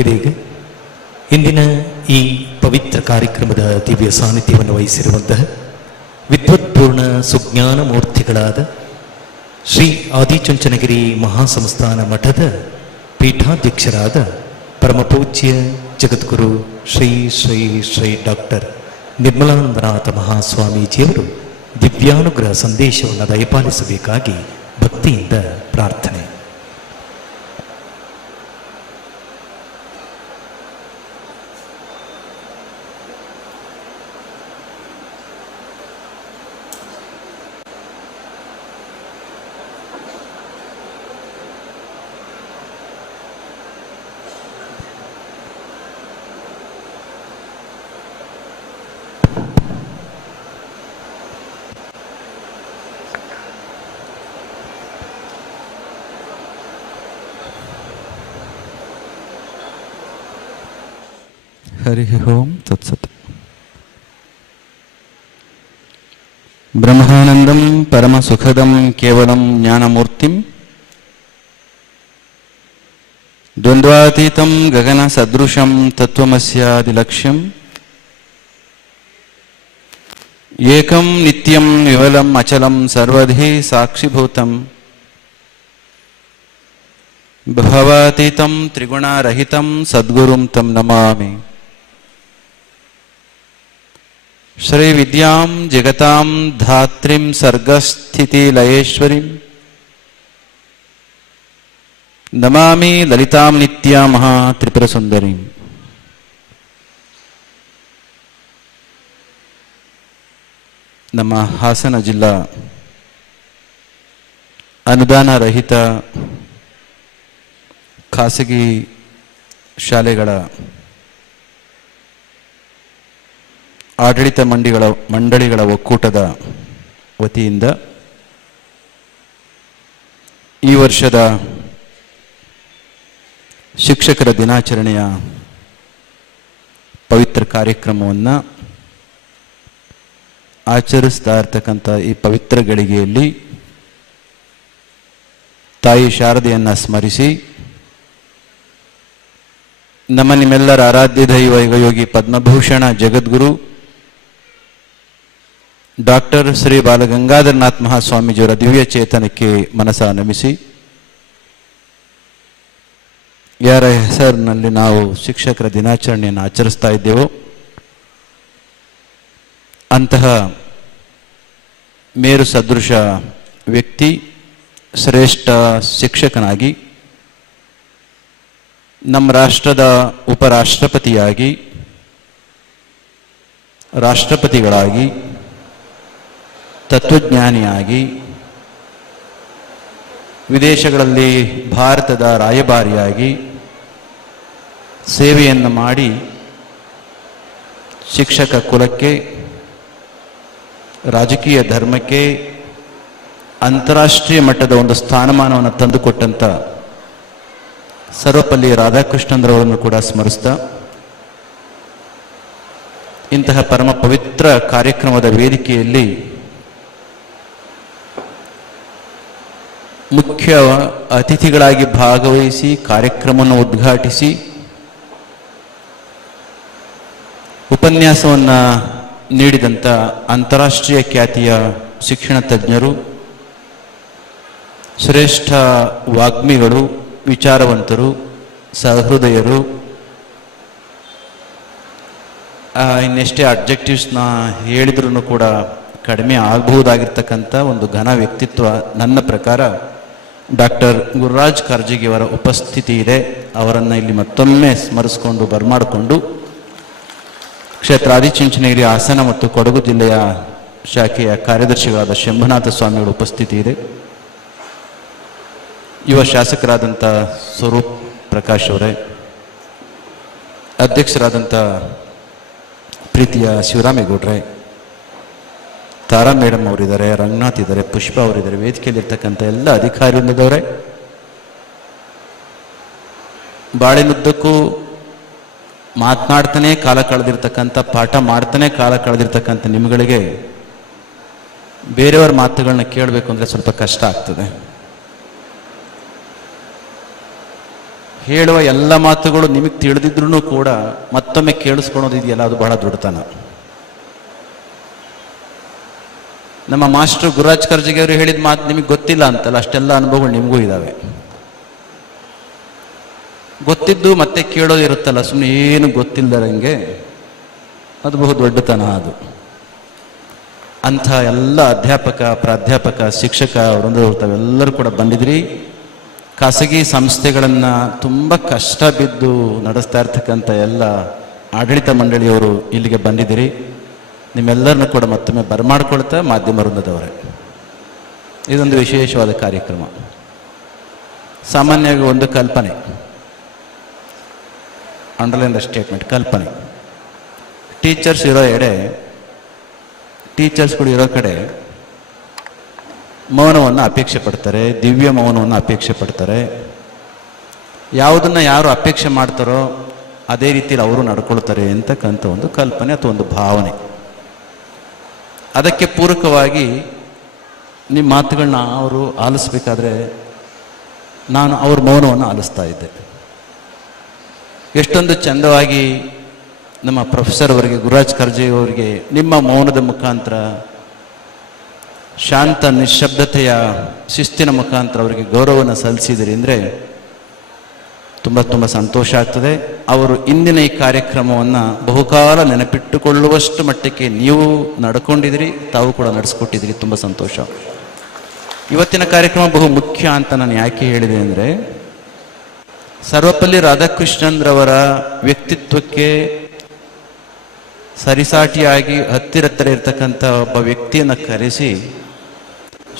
ಇದೀಗ ಇಂದಿನ ಈ ಪವಿತ್ರ ಕಾರ್ಯಕ್ರಮದ ದಿವ್ಯ ಸಾನ್ನಿಧ್ಯವನ್ನು ವಹಿಸಿರುವಂತಹ ವಿದ್ವತ್ಪೂರ್ಣ ಸುಜ್ಞಾನ ಮೂರ್ತಿಗಳಾದ ಶ್ರೀ ಆದಿಚುಂಚನಗಿರಿ ಮಹಾಸಂಸ್ಥಾನ ಮಠದ ಪೀಠಾಧ್ಯಕ್ಷರಾದ ಪರಮಪೂಜ್ಯ ಜಗದ್ಗುರು ಶ್ರೀ ಶ್ರೀ ಶ್ರೀ ಡಾಕ್ಟರ್ ನಿರ್ಮಲಾನಂದನಾಥ ಮಹಾಸ್ವಾಮೀಜಿಯವರು ದಿವ್ಯಾನುಗ್ರಹ ಸಂದೇಶವನ್ನು ದಯಪಾಲಿಸಬೇಕಾಗಿ ಭಕ್ತಿಯಿಂದ ಪ್ರಾರ್ಥನೆ. ಹರಿ ಓಂ ತತ್ಸತ್. ಬ್ರಹ್ಮಾನಂದಂ ಪರಮ ಸುಖದಂ ಕೇವಲಂ ಜ್ಞಾನಮೂರ್ತಿಂ ದ್ವಂದ್ವಾತೀತಂ ಗಗನ ಸದೃಶಂ ತತ್ವಮಸ್ಯಾದಿಲಕ್ಷ್ಯಂ ಏಕಂ ನಿತ್ಯಂ ವಿಮಲಂ ಅಚಲಂ ಸರ್ವಧಿ ಸಾಕ್ಷಿಭೂತಂ ಭವಾತೀತಂ ತ್ರಿಗುಣರಹಿತಂ ಸದ್ಗುರುಂ ತಂ ನಮಾಮಿ. ಶ್ರೀ ವಿದ್ಯಾಂ ಜಗತಾಂ ಧಾತ್ರಿಂ ಸರ್ಗಸ್ಥಿತಿ ಲಯೇಶ್ವರಿಂ ನಮಾಮಿ ಲಲಿತಾಂ ನಿತ್ಯಾಂ ಮಹಾ ತ್ರಿಪುರ ಸುಂದರಿಂ. ನಮ್ಮ ಹಾಸನ ಜಿಲ್ಲಾ ಅನುದಾನ ರಹಿತ ಖಾಸಗಿ ಶಾಲೆಗಳ ಆಡಳಿತ ಮಂಡಳಿಗಳ ಒಕ್ಕೂಟದ ವತಿಯಿಂದ ಈ ವರ್ಷದ ಶಿಕ್ಷಕರ ದಿನಾಚರಣೆಯ ಪವಿತ್ರ ಕಾರ್ಯಕ್ರಮವನ್ನು ಆಚರಿಸ್ತಾ ಇರ್ತಕ್ಕಂಥ ಈ ಪವಿತ್ರ ಗಳಿಗೆಯಲ್ಲಿ ತಾಯಿ ಶಾರದೆಯನ್ನು ಸ್ಮರಿಸಿ ನಮ್ಮ ನಿಮ್ಮೆಲ್ಲರ ಆರಾಧ್ಯ ದೈವ ಯೋಗಿ ಪದ್ಮಭೂಷಣ ಜಗದ್ಗುರು ಡಾಕ್ಟರ್ ಶ್ರೀ ಬಾಲಗಂಗಾಧರನಾಥ ಮಹಾಸ್ವಾಮೀಜಿಯವರ ದಿವ್ಯ ಚೇತನಕ್ಕೆ ಮನಸ ನಮಿಸಿ, ಯಾರ ಹೆಸರಿನಲ್ಲಿ ನಾವು ಶಿಕ್ಷಕರ ದಿನಾಚರಣೆಯನ್ನು ಆಚರಿಸ್ತಾ ಇದ್ದೇವೋ ಅಂತಹ ಮೇರು ಸದೃಶ ವ್ಯಕ್ತಿ, ಶ್ರೇಷ್ಠ ಶಿಕ್ಷಕನಾಗಿ ನಮ್ಮ ರಾಷ್ಟ್ರದ ಉಪರಾಷ್ಟ್ರಪತಿಯಾಗಿ, ರಾಷ್ಟ್ರಪತಿಗಳಾಗಿ, ತತ್ವಜ್ಞಾನಿಯಾಗಿ, ವಿದೇಶಗಳಲ್ಲಿ ಭಾರತದ ರಾಯಭಾರಿಯಾಗಿ ಸೇವೆಯನ್ನು ಮಾಡಿ ಶಿಕ್ಷಕ ಕುಲಕ್ಕೆ, ರಾಜಕೀಯ ಧರ್ಮಕ್ಕೆ ಅಂತಾರಾಷ್ಟ್ರೀಯ ಮಟ್ಟದ ಒಂದು ಸ್ಥಾನಮಾನವನ್ನು ತಂದುಕೊಟ್ಟಂಥ ಸರ್ವಪಲ್ಲಿ ರಾಧಾಕೃಷ್ಣನ್ರವರನ್ನು ಕೂಡ ಸ್ಮರಿಸ್ತಾ, ಇಂತಹ ಪರಮ ಪವಿತ್ರ ಕಾರ್ಯಕ್ರಮದ ವೇದಿಕೆಯಲ್ಲಿ ಮುಖ್ಯ ಅತಿಥಿಗಳಾಗಿ ಭಾಗವಹಿಸಿ ಕಾರ್ಯಕ್ರಮವನ್ನು ಉದ್ಘಾಟಿಸಿ ಉಪನ್ಯಾಸವನ್ನು ನೀಡಿದಂಥ ಅಂತಾರಾಷ್ಟ್ರೀಯ ಖ್ಯಾತಿಯ ಶಿಕ್ಷಣ ತಜ್ಞರು, ಶ್ರೇಷ್ಠ ವಾಗ್ಮಿಗಳು, ವಿಚಾರವಂತರು, ಸಹೃದಯರು, ಇನ್ನೆಷ್ಟೇ ಅಬ್ಜೆಕ್ಟಿವ್ಸ್ನ ಹೇಳಿದ್ರೂ ಕೂಡ ಕಡಿಮೆ ಆಗಬಹುದಾಗಿರ್ತಕ್ಕಂಥ ಒಂದು ಘನ ವ್ಯಕ್ತಿತ್ವ ನನ್ನ ಪ್ರಕಾರ ಡಾಕ್ಟರ್ ಗುರುರಾಜ್ ಕರ್ಜಿಗಿಯವರ ಉಪಸ್ಥಿತಿ ಇದೆ. ಅವರನ್ನು ಇಲ್ಲಿ ಮತ್ತೊಮ್ಮೆ ಸ್ಮರಿಸಿಕೊಂಡು ಬರಮಾಡಿಕೊಂಡು ಕ್ಷೇತ್ರ ಆದಿಚುಂಚನಗಿರಿ ಹಾಸನ ಮತ್ತು ಕೊಡಗು ಜಿಲ್ಲೆಯ ಶಾಖೆಯ ಕಾರ್ಯದರ್ಶಿಗಳಾದ ಶಂಭುನಾಥ ಸ್ವಾಮಿಗಳ ಉಪಸ್ಥಿತಿ ಇದೆ. ಯುವ ಶಾಸಕರಾದಂಥ ಸ್ವರೂಪ್ ಪ್ರಕಾಶ್ ಅವರೇ, ಅಧ್ಯಕ್ಷರಾದಂಥ ಪ್ರೀತಿಯ ಶಿವರಾಮೇಗೌಡ್ರೆ, ತಾರಾ ಮೇಡಮ್ ಅವರಿದ್ದಾರೆ, ರಂಗನಾಥ್ ಇದ್ದಾರೆ, ಪುಷ್ಪ ಅವರಿದ್ದಾರೆ, ವೇದಿಕೆಯಲ್ಲಿರ್ತಕ್ಕಂಥ ಎಲ್ಲ ಅಧಿಕಾರಿಗಳಿದ್ದವರೇ, ಬಾಳಿನುದ್ದಕ್ಕೂ ಮಾತನಾಡ್ತಾನೆ ಕಾಲ ಕಳೆದಿರ್ತಕ್ಕಂಥ, ಪಾಠ ಮಾಡ್ತಾನೆ ಕಾಲ ಕಳೆದಿರ್ತಕ್ಕಂಥ ನಿಮ್ಗಳಿಗೆ ಬೇರೆಯವರ ಮಾತುಗಳನ್ನ ಕೇಳಬೇಕು ಅಂದರೆ ಸ್ವಲ್ಪ ಕಷ್ಟ ಆಗ್ತದೆ. ಹೇಳುವ ಎಲ್ಲ ಮಾತುಗಳು ನಿಮಗೆ ತಿಳಿದಿದ್ರೂ ಕೂಡ ಮತ್ತೊಮ್ಮೆ ಕೇಳಿಸ್ಕೊಳೋದಿದೆಯಲ್ಲ, ಅದು ಬಹಳ ದೊಡ್ಡತನ. ನಮ್ಮ ಮಾಸ್ಟರ್ ಗುರುರಾಜ್ ಕರ್ಜಿಗೆ ಅವರು ಹೇಳಿದ ಮಾತು ನಿಮಗೆ ಗೊತ್ತಿಲ್ಲ ಅಂತಲ್ಲ, ಅಷ್ಟೆಲ್ಲ ಅನುಭವಗಳು ನಿಮಗೂ ಇದ್ದಾವೆ. ಗೊತ್ತಿದ್ದು ಮತ್ತೆ ಕೇಳೋದಿರುತ್ತಲ್ಲ, ಸುಮ್ಮನೆ ಏನು ಗೊತ್ತಿಲ್ಲದಂಗೆ, ಅದು ಬಹು ದೊಡ್ಡತನ. ಅದು ಅಂಥ ಎಲ್ಲ ಅಧ್ಯಾಪಕ, ಪ್ರಾಧ್ಯಾಪಕ, ಶಿಕ್ಷಕ ಅವರೊಂದು ತಾವೆಲ್ಲರೂ ಕೂಡ ಬಂದಿದ್ರಿ. ಖಾಸಗಿ ಸಂಸ್ಥೆಗಳನ್ನು ತುಂಬ ಕಷ್ಟ ಬಿದ್ದು ನಡೆಸ್ತಾ ಇರ್ತಕ್ಕಂಥ ಎಲ್ಲ ಆಡಳಿತ ಮಂಡಳಿಯವರು ಇಲ್ಲಿಗೆ ಬಂದಿದ್ದೀರಿ. ನಿಮ್ಮೆಲ್ಲರನ್ನು ಕೂಡ ಮತ್ತೊಮ್ಮೆ ಬರಮಾಡ್ಕೊಳ್ತಾ ಮಾಧ್ಯಮ ವೃಂದದವರೇ, ಇದೊಂದು ವಿಶೇಷವಾದ ಕಾರ್ಯಕ್ರಮ. ಸಾಮಾನ್ಯವಾಗಿ ಒಂದು ಕಲ್ಪನೆ, ಅಂಡರ್ಲೈನ್ ದ ಸ್ಟೇಟ್ಮೆಂಟ್, ಕಲ್ಪನೆ. ಟೀಚರ್ಸ್ಗಳು ಇರೋ ಕಡೆ ಮೌನವನ್ನು ಅಪೇಕ್ಷೆ ಪಡ್ತಾರೆ, ದಿವ್ಯ ಮೌನವನ್ನು ಅಪೇಕ್ಷೆ ಪಡ್ತಾರೆ. ಯಾವುದನ್ನು ಯಾರು ಅಪೇಕ್ಷೆ ಮಾಡ್ತಾರೋ ಅದೇ ರೀತಿಯಲ್ಲಿ ಅವರು ನಡ್ಕೊಳ್ತಾರೆ ಅಂತಕ್ಕಂಥ ಒಂದು ಕಲ್ಪನೆ ಅಥವಾ ಒಂದು ಭಾವನೆ. ಅದಕ್ಕೆ ಪೂರಕವಾಗಿ ನಿಮ್ಮ ಮಾತುಗಳನ್ನ ಅವರು ಆಲಿಸ್ಬೇಕಾದ್ರೆ ನಾನು ಅವ್ರ ಮೌನವನ್ನು ಆಲಿಸ್ತಾ ಇದ್ದೆ. ಎಷ್ಟೊಂದು ಚಂದವಾಗಿ ನಮ್ಮ ಪ್ರೊಫೆಸರ್ ಅವರಿಗೆ, ಗುರುರಾಜ್ ಕರ್ಜಿ ಅವರಿಗೆ ನಿಮ್ಮ ಮೌನದ ಮುಖಾಂತರ, ಶಾಂತ ನಿಶ್ಶಬ್ದತೆಯ ಶಿಸ್ತಿನ ಮುಖಾಂತರ ಅವರಿಗೆ ಗೌರವವನ್ನು ಸಲ್ಲಿಸಿದಿರಿ ಅಂದರೆ ತುಂಬ ತುಂಬ ಸಂತೋಷ ಆಗ್ತದೆ. ಅವರು ಇಂದಿನ ಈ ಕಾರ್ಯಕ್ರಮವನ್ನು ಬಹುಕಾಲ ನೆನಪಿಟ್ಟುಕೊಳ್ಳುವಷ್ಟು ಮಟ್ಟಕ್ಕೆ ನೀವು ನಡ್ಕೊಂಡಿದ್ದೀರಿ, ತಾವು ಕೂಡ ನಡೆಸ್ಕೊಟ್ಟಿದ್ದೀರಿ. ತುಂಬ ಸಂತೋಷ. ಇವತ್ತಿನ ಕಾರ್ಯಕ್ರಮ ಬಹು ಮುಖ್ಯ ಅಂತ ನಾನು ಯಾಕೆ ಹೇಳಿದೆ ಅಂದರೆ, ಸರ್ವಪಲ್ಲಿ ರಾಧಾಕೃಷ್ಣನ್ರವರ ವ್ಯಕ್ತಿತ್ವಕ್ಕೆ ಸರಿಸಾಟಿಯಾಗಿ ಹತ್ತಿರ ಇರತಕ್ಕಂಥ ಒಬ್ಬ ವ್ಯಕ್ತಿಯನ್ನು ಕರೆಸಿ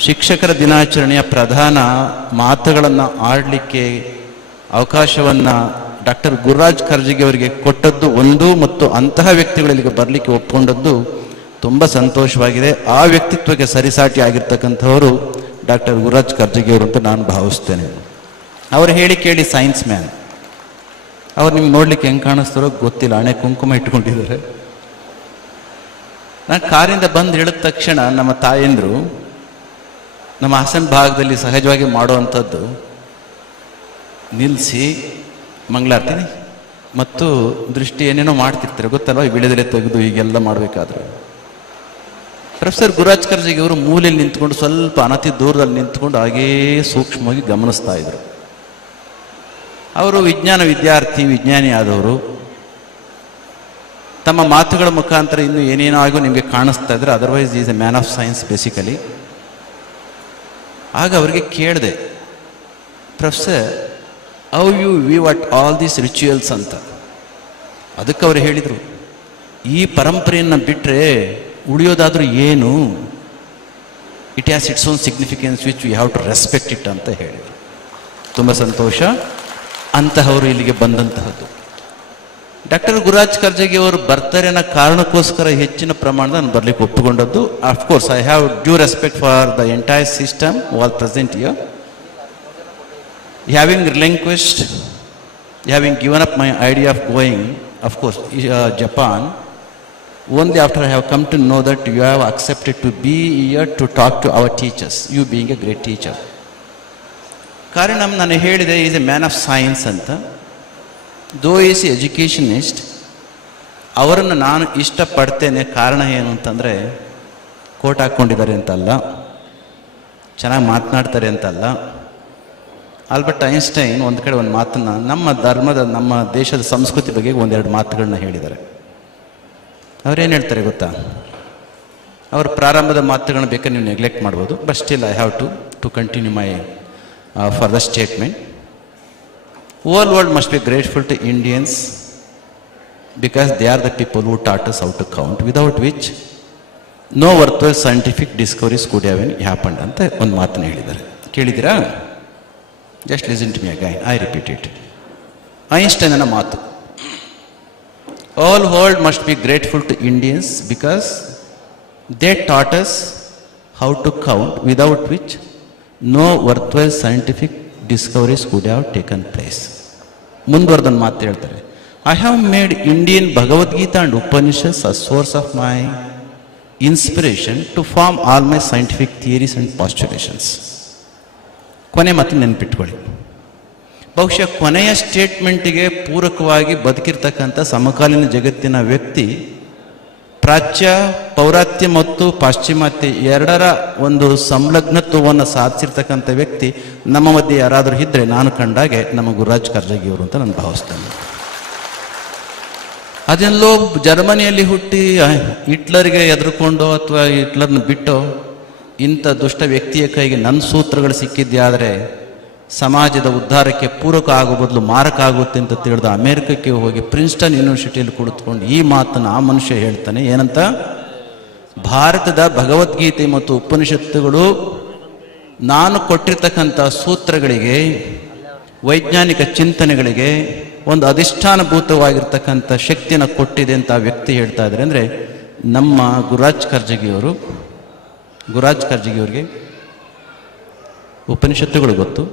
ಶಿಕ್ಷಕರ ದಿನಾಚರಣೆಯ ಪ್ರಧಾನ ಮಾತುಗಳನ್ನು ಆಡಲಿಕ್ಕೆ ಅವಕಾಶವನ್ನು ಡಾಕ್ಟರ್ ಗುರುರಾಜ್ ಕರ್ಜಿಗೆ ಅವರಿಗೆ ಕೊಟ್ಟದ್ದು ಒಂದು, ಮತ್ತು ಅಂತಹ ವ್ಯಕ್ತಿಗಳಿಗೆ ಬರಲಿಕ್ಕೆ ಒಪ್ಪಿಕೊಂಡದ್ದು ತುಂಬ ಸಂತೋಷವಾಗಿದೆ. ಆ ವ್ಯಕ್ತಿತ್ವಕ್ಕೆ ಸರಿಸಾಟಿ ಆಗಿರ್ತಕ್ಕಂಥವರು ಡಾಕ್ಟರ್ ಗುರುರಾಜ್ ಕರ್ಜಿಗೆ ಅವರು ಅಂತ ನಾನು ಭಾವಿಸ್ತೇನೆ. ಅವರು ಹೇಳಿ ಕೇಳಿ ಸೈನ್ಸ್ ಮ್ಯಾನ್. ಅವ್ರು ನಿಮ್ಗೆ ನೋಡ್ಲಿಕ್ಕೆ ಹೆಂಗೆ ಕಾಣಿಸ್ತಾರೋ ಗೊತ್ತಿಲ್ಲ, ಹಣೆ ಕುಂಕುಮ ಇಟ್ಕೊಂಡಿದ್ದಾರೆ. ನಾನು ಕಾರಿಂದ ಬಂದು ಹೇಳಿದ ತಕ್ಷಣ ನಮ್ಮ ತಾಯಂದರು ನಮ್ಮ ಹಾಸನ ಭಾಗದಲ್ಲಿ ಸಹಜವಾಗಿ ಮಾಡುವಂಥದ್ದು ನಿಲ್ಲಿಸಿ ಮಂಗಳಾರ್ತಿನಿ ಮತ್ತು ದೃಷ್ಟಿ ಏನೇನೋ ಮಾಡ್ತಿರ್ತಾರೆ ಗೊತ್ತಲ್ವ, ವಿಳೆದೆಲೆ ತೆಗೆದು ಹೀಗೆಲ್ಲ ಮಾಡಬೇಕಾದ್ರೆ ಪ್ರೊಫೆಸರ್ ಗುರುರಾಜ್ ಕರ್ಜಿಗೆ ಅವರು ಮೂಲೆಯಲ್ಲಿ ನಿಂತ್ಕೊಂಡು ಸ್ವಲ್ಪ ಅನತಿ ದೂರದಲ್ಲಿ ನಿಂತ್ಕೊಂಡು ಹಾಗೇ ಸೂಕ್ಷ್ಮವಾಗಿ ಗಮನಿಸ್ತಾ ಇದ್ರು. ಅವರು ವಿಜ್ಞಾನಿ ಆದವರು. ತಮ್ಮ ಮಾತುಗಳ ಮುಖಾಂತರ ಇನ್ನೂ ಏನೇನೋ ಆಗೋ ನಿಮಗೆ ಕಾಣಿಸ್ತಾ ಇದ್ರೆ, otherwise is a man of science basically. ಆಗ ಅವರಿಗೆ ಕೇಳಿದೆ, professor how you view at all these rituals ಅಂತ. ಅದಕ್ಕೆ ಅವರು ಹೇಳಿದರು, ಈ ಪರಂಪರೆಯನ್ನು ಬಿಟ್ಟರೆ ಉಳಿಯೋದಾದರೂ ಏನು, it has its own significance which we have to respect it ಅಂತ ಹೇಳಿದರು. ತುಂಬ ಸಂತೋಷ. ಅಂತಹವರು ಇಲ್ಲಿಗೆ ಬಂದಂತಹದ್ದು. ಡಾಕ್ಟರ್ ಗುರುರಾಜ್ ಕರ್ಜಗಿ ಅವರು ಬರ್ತಾರೆ ಅನ್ನೋ ಕಾರಣಕ್ಕೋಸ್ಕರ ಹೆಚ್ಚಿನ ಪ್ರಮಾಣದ ನಾನು ಬರಲಿಕ್ಕೆ ಒಪ್ಪಿಕೊಂಡದ್ದು. Of course I have due respect for the entire system all present here. Having relinquished, having given up my idea of going, of course Japan, only after I have come to know that you have accepted to be here to talk to our teachers, you being a great teacher. ಕಾರಣ ನಾನು ಹೇಳಿದೆ, is a man of science ಅಂತ. ದೋ is educationist. ಅವರನ್ನು ನಾನು ಇಷ್ಟಪಡ್ತೇನೆ. ಕಾರಣ ಏನು ಅಂತಂದರೆ, ಕೋಟ್ ಹಾಕ್ಕೊಂಡಿದ್ದಾರೆ ಅಂತಲ್ಲ, ಚೆನ್ನಾಗಿ ಮಾತನಾಡ್ತಾರೆ ಅಂತಲ್ಲ. ಆಲ್ಬರ್ಟ್ ಐನ್ಸ್ಟೈನ್ ಒಂದು ಕಡೆ ಒಂದು ಮಾತನ್ನು, ನಮ್ಮ ದೇಶದ ಸಂಸ್ಕೃತಿ ಬಗ್ಗೆ ಒಂದೆರಡು ಮಾತುಗಳನ್ನ ಹೇಳಿದ್ದಾರೆ. ಅವರೇನು ಹೇಳ್ತಾರೆ ಗೊತ್ತಾ? ಅವ್ರ ಪ್ರಾರಂಭದ ಮಾತುಗಳನ್ನ ಬೇಕಾದ್ರೆ ನೀವು ನೆಗ್ಲೆಕ್ಟ್ ಮಾಡ್ಬೋದು, but still I have to continue my further statement. Whole world must be grateful to Indians because they are the people who taught us how to count, without which no worthwhile scientific discoveries could have happened ಅಂತ ಒಂದು ಮಾತನ್ನು ಹೇಳಿದ್ದಾರೆ. ಕೇಳಿದ್ದೀರಾ? Just listen to me again, I repeat it. ಐನ್ಸ್ಟೈನ್ನ ಮಾತು, all world must be grateful to Indians because they taught us how to count, without which no worthwhile scientific discoveries could have taken place. ಮುಂದುವರೆದೊಂದು ಮಾತು ಹೇಳ್ತಾರೆ, I have made Indian Bhagavad Gita and Upanishads a source of my inspiration to form all my scientific theories and postulations. ಕೊನೆ ಮಾತು ನೆನ್ಪಿಟ್ಕೊಳ್ಳಿ, ಬಹುಶಃ ಕೊನೆಯ ಸ್ಟೇಟ್ಮೆಂಟಿಗೆ ಪೂರಕವಾಗಿ ಬದುಕಿರ್ತಕ್ಕಂಥ ಸಮಕಾಲೀನ ಜಗತ್ತಿನ ವ್ಯಕ್ತಿ ಪ್ರಾಚ್ಯ, ಪೌರಾತ್ಯ ಮತ್ತು ಪಾಶ್ಚಿಮಾತ್ಯ ಎರಡರ ಒಂದು ಸಂಲಗ್ನತ್ವವನ್ನು ಸಾಧಿಸಿರ್ತಕ್ಕಂಥ ವ್ಯಕ್ತಿ ನಮ್ಮ ಮಧ್ಯೆ ಯಾರಾದರೂ ಇದ್ದರೆ ನಾನು ಕಂಡಾಗೆ ನಮ್ಮ ಗುರುರಾಜ್ ಕರ್ಜಗಿಯವರು ಅಂತ ನಾನು ಭಾವಿಸ್ತೇನೆ. ಅದೆಲ್ಲೋ ಜರ್ಮನಿಯಲ್ಲಿ ಹುಟ್ಟಿ ಹಿಟ್ಲರ್ಗೆ ಎದುರುಕೊಂಡು ಅಥವಾ ಹಿಟ್ಲರ್ನ ಬಿಟ್ಟು ಇಂಥ ದುಷ್ಟ ವ್ಯಕ್ತಿಯ ಕೈಗೆ ನನ್ನ ಸೂತ್ರಗಳು ಸಿಕ್ಕಿದ್ಯಾದರೆ ಸಮಾಜದ ಉದ್ಧಾರಕ್ಕೆ ಪೂರಕ ಆಗೋ ಬದಲು ಮಾರಕ ಆಗುತ್ತೆ ಅಂತ ತಿಳಿದು ಅಮೇರಿಕಕ್ಕೆ ಹೋಗಿ ಪ್ರಿನ್ಸ್ಟನ್ ಯೂನಿವರ್ಸಿಟಿಯಲ್ಲಿ ಕುಳಿತುಕೊಂಡು ಈ ಮಾತನ್ನು ಆ ಮನುಷ್ಯ ಹೇಳ್ತಾನೆ. ಏನಂತ? ಭಾರತದ ಭಗವದ್ಗೀತೆ ಮತ್ತು ಉಪನಿಷತ್ತುಗಳು ನಾನು ಕೊಟ್ಟಿರ್ತಕ್ಕಂಥ ಸೂತ್ರಗಳಿಗೆ, ವೈಜ್ಞಾನಿಕ ಚಿಂತನೆಗಳಿಗೆ ಒಂದು ಅಧಿಷ್ಠಾನಭೂತವಾಗಿರ್ತಕ್ಕಂಥ ಶಕ್ತಿಯನ್ನು ಕೊಟ್ಟಿದೆ ಅಂತ ಆ ವ್ಯಕ್ತಿ ಹೇಳ್ತಾ ಇದ್ದಾರೆ. ಅಂದರೆ ನಮ್ಮ ಗುರುರಾಜ್ ಕರ್ಜಗಿಯವರಿಗೆ ಉಪನಿಷತ್ತುಗಳು ಗೊತ್ತು,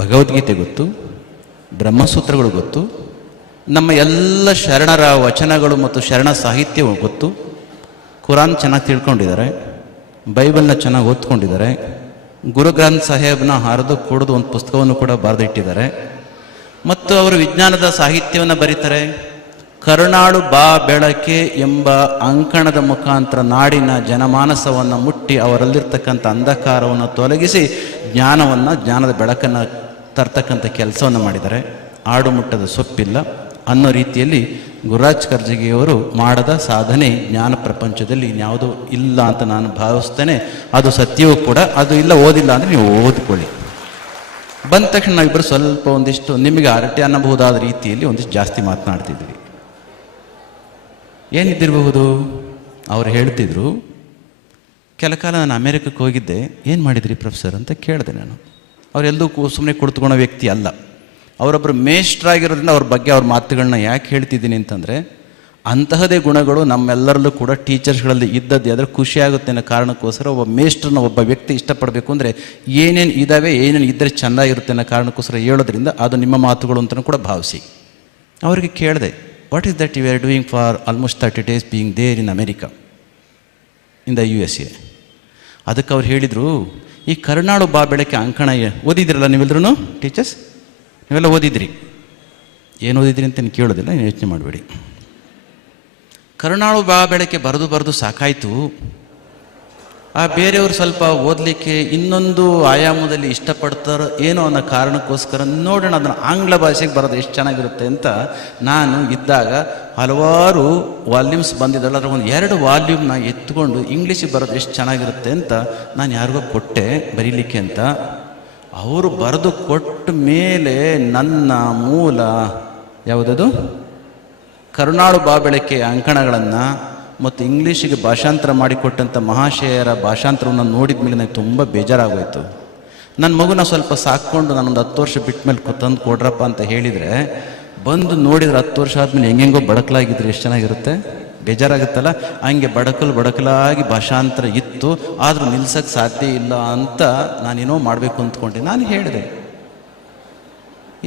ಭಗವದ್ಗೀತೆ ಗೊತ್ತು, ಬ್ರಹ್ಮಸೂತ್ರಗಳು ಗೊತ್ತು, ನಮ್ಮ ಎಲ್ಲ ಶರಣರ ವಚನಗಳು ಮತ್ತು ಶರಣ ಸಾಹಿತ್ಯ ಗೊತ್ತು, ಕುರಾನ್ ಚೆನ್ನಾಗಿ ತಿಳ್ಕೊಂಡಿದ್ದಾರೆ, ಬೈಬಲ್ನ ಚೆನ್ನಾಗಿ ಓದ್ಕೊಂಡಿದ್ದಾರೆ, ಗುರು ಗ್ರಂಥ್ ಸಾಹೇಬ್ನ ಹರಿದು ಕುಡಿದು ಒಂದು ಪುಸ್ತಕವನ್ನು ಕೂಡ ಬರೆದಿಟ್ಟಿದ್ದಾರೆ, ಮತ್ತು ಅವರು ವಿಜ್ಞಾನದ ಸಾಹಿತ್ಯವನ್ನು ಬರೀತಾರೆ. ಕರುನಾಡು ಬಾ ಬೆಳಕೆ ಎಂಬ ಅಂಕಣದ ಮುಖಾಂತರ ನಾಡಿನ ಜನಮಾನಸವನ್ನು ಮುಟ್ಟಿ ಅವರಲ್ಲಿರ್ತಕ್ಕಂಥ ಅಂಧಕಾರವನ್ನು ತೊಲಗಿಸಿ ಜ್ಞಾನದ ಬೆಳಕನ್ನು ತರ್ತಕ್ಕಂಥ ಕೆಲಸವನ್ನು ಮಾಡಿದ್ದಾರೆ. ಆಡು ಮುಟ್ಟದ ಸೊಪ್ಪಿಲ್ಲ ಅನ್ನೋ ರೀತಿಯಲ್ಲಿ ಗುರುರಾಜ್ ಕರ್ಜಗಿಯವರು ಮಾಡದ ಸಾಧನೆ ಜ್ಞಾನ ಪ್ರಪಂಚದಲ್ಲಿ ಇನ್ಯಾವುದೂ ಇಲ್ಲ ಅಂತ ನಾನು ಭಾವಿಸ್ತೇನೆ. ಅದು ಸತ್ಯವೂ ಕೂಡ. ಅದು ಇಲ್ಲ, ಓದಿಲ್ಲ ಅಂದರೆ ನೀವು ಓದ್ಕೊಳ್ಳಿ. ಬಂದ ತಕ್ಷಣ ನಾವಿಬ್ಬರು ಸ್ವಲ್ಪ ಒಂದಿಷ್ಟು ನಿಮಗೆ ಅರಟೆ ಅನ್ನಬಹುದಾದ ರೀತಿಯಲ್ಲಿ ಒಂದಿಷ್ಟು ಜಾಸ್ತಿ ಮಾತನಾಡ್ತಿದ್ವಿ. ಏನಿದ್ದಿರಬಹುದು? ಅವ್ರು ಹೇಳ್ತಿದ್ರು, ಕೆಲ ಕಾಲ ನಾನು ಅಮೇರಿಕಕ್ಕೆ ಹೋಗಿದ್ದೆ, ಏನು ಮಾಡಿದ್ರಿ ಪ್ರೊಫೆಸರ್ ಅಂತ ಕೇಳಿದೆ ನಾನು. ಅವರೆಲ್ಲೂ ಸುಮ್ಮನೆ ಕುಳಿತುಕೊಳ್ಳೋ ವ್ಯಕ್ತಿ ಅಲ್ಲ. ಅವರೊಬ್ಬರು ಮೇಷ್ಟ್ರಾಗಿರೋದ್ರಿಂದ ಅವ್ರ ಬಗ್ಗೆ ಅವ್ರ ಮಾತುಗಳನ್ನ ಯಾಕೆ ಹೇಳ್ತಿದ್ದೀನಿ ಅಂತಂದರೆ, ಅಂತಹದೇ ಗುಣಗಳು ನಮ್ಮೆಲ್ಲರಲ್ಲೂ ಕೂಡ ಟೀಚರ್ಸ್ಗಳಲ್ಲಿ ಇದ್ದದ್ದು ಆದರೆ ಖುಷಿಯಾಗುತ್ತೆ ಅನ್ನೋ ಕಾರಣಕ್ಕೋಸ್ಕರ ಒಬ್ಬ ಮೇಷ್ಟ್ರನ್ನ ಒಬ್ಬ ವ್ಯಕ್ತಿ ಇಷ್ಟಪಡಬೇಕು ಅಂದರೆ ಏನೇನು ಇದ್ದಾವೆ, ಏನೇನು ಇದ್ದರೆ ಚೆಂದ ಇರುತ್ತೆ ಅನ್ನೋ ಕಾರಣಕ್ಕೋಸ್ಕರ ಹೇಳೋದ್ರಿಂದ ಅದು ನಿಮ್ಮ ಮಾತುಗಳು ಅಂತಲೂ ಕೂಡ ಭಾವಿಸಿ. ಅವರಿಗೆ ಕೇಳಿದೆ, what is that you are doing for almost 30 days being there in America, in the USA? ಅದಕ್ಕೆ ಅವ್ರು ಹೇಳಿದರು, ಈ ಕರುನಾಡು ಬಾ ಬೆಳಕೆ ಅಂಕಣ ಓದಿದ್ರಲ್ಲ ನೀವೆಲ್ಲರೂ ಟೀಚರ್ಸ್, ನೀವೆಲ್ಲ ಓದಿದ್ರಿ. ಏನು ಓದಿದ್ರಿ ಅಂತ ನೀವು ಕೇಳೋದಿಲ್ಲ, ನೀವು ಯೋಚನೆ ಮಾಡಬೇಡಿ. ಕರುನಾಡು ಬಾ ಬೆಳಕೆ ಬರೆದು ಸಾಕಾಯಿತು. ಆ ಬೇರೆಯವರು ಸ್ವಲ್ಪ ಓದಲಿಕ್ಕೆ ಇನ್ನೊಂದು ಆಯಾಮದಲ್ಲಿ ಇಷ್ಟಪಡ್ತಾರೋ ಏನೋ ಅನ್ನೋ ಕಾರಣಕ್ಕೋಸ್ಕರ ನೋಡೋಣ ಅದನ್ನು ಆಂಗ್ಲ ಭಾಷೆಗೆ ಬರೋದು ಎಷ್ಟು ಚೆನ್ನಾಗಿರುತ್ತೆ ಅಂತ ನಾನು ಇದ್ದಾಗ ಹಲವಾರು ವಾಲ್ಯೂಮ್ಸ್ ಬಂದಿದ್ದಲ್ಲ, ಅದರ ಒಂದು 2 ವಾಲ್ಯೂಮ್ನ ಎತ್ಕೊಂಡು ಇಂಗ್ಲೀಷಿಗೆ ಬರೋದು ಎಷ್ಟು ಚೆನ್ನಾಗಿರುತ್ತೆ ಅಂತ ನಾನು ಯಾರಿಗೋ ಕೊಟ್ಟೆ ಬರೀಲಿಕ್ಕೆ ಅಂತ. ಅವರು ಬರೆದು ಕೊಟ್ಟ ಮೇಲೆ ನನ್ನ ಮೂಲ ಯಾವುದದು ಕರುನಾಡು ಬಾ ಬೆಳಕೆ ಅಂಕಣಗಳನ್ನು ಮತ್ತು ಇಂಗ್ಲೀಷಿಗೆ ಭಾಷಾಂತರ ಮಾಡಿಕೊಟ್ಟಂಥ ಮಹಾಶಯರ ಭಾಷಾಂತರವನ್ನು ನೋಡಿದ ಮೇಲೆ ನನಗೆ ತುಂಬ ಬೇಜಾರಾಗೋಯಿತು. ನನ್ನ ಮಗುನ ಸ್ವಲ್ಪ ಸಾಕ್ಕೊಂಡು ನಾನೊಂದು 10 ವರ್ಷ ಬಿಟ್ಟ ಮೇಲೆ ತಂದು ಕೊಡ್ರಪ್ಪ ಅಂತ ಹೇಳಿದರೆ, ಬಂದು ನೋಡಿದ್ರೆ 10 ವರ್ಷ ಆದಮೇಲೆ ಹೆಂಗೆಂಗೋ ಬಡಕಲಾಗಿದ್ರೆ ಎಷ್ಟು ಚೆನ್ನಾಗಿರುತ್ತೆ. ಬೇಜಾರಾಗುತ್ತಲ್ಲ. ಹಂಗೆ ಬಡಕಲಾಗಿ ಭಾಷಾಂತರ ಇತ್ತು, ಆದರೂ ನಿಲ್ಸೋಕ್ಕೆ ಸಾಧ್ಯ ಇಲ್ಲ ಅಂತ ನಾನೇನೋ ಮಾಡಬೇಕು ಅಂದ್ಕೊಂಡೆ. ನಾನು ಹೇಳಿದೆ,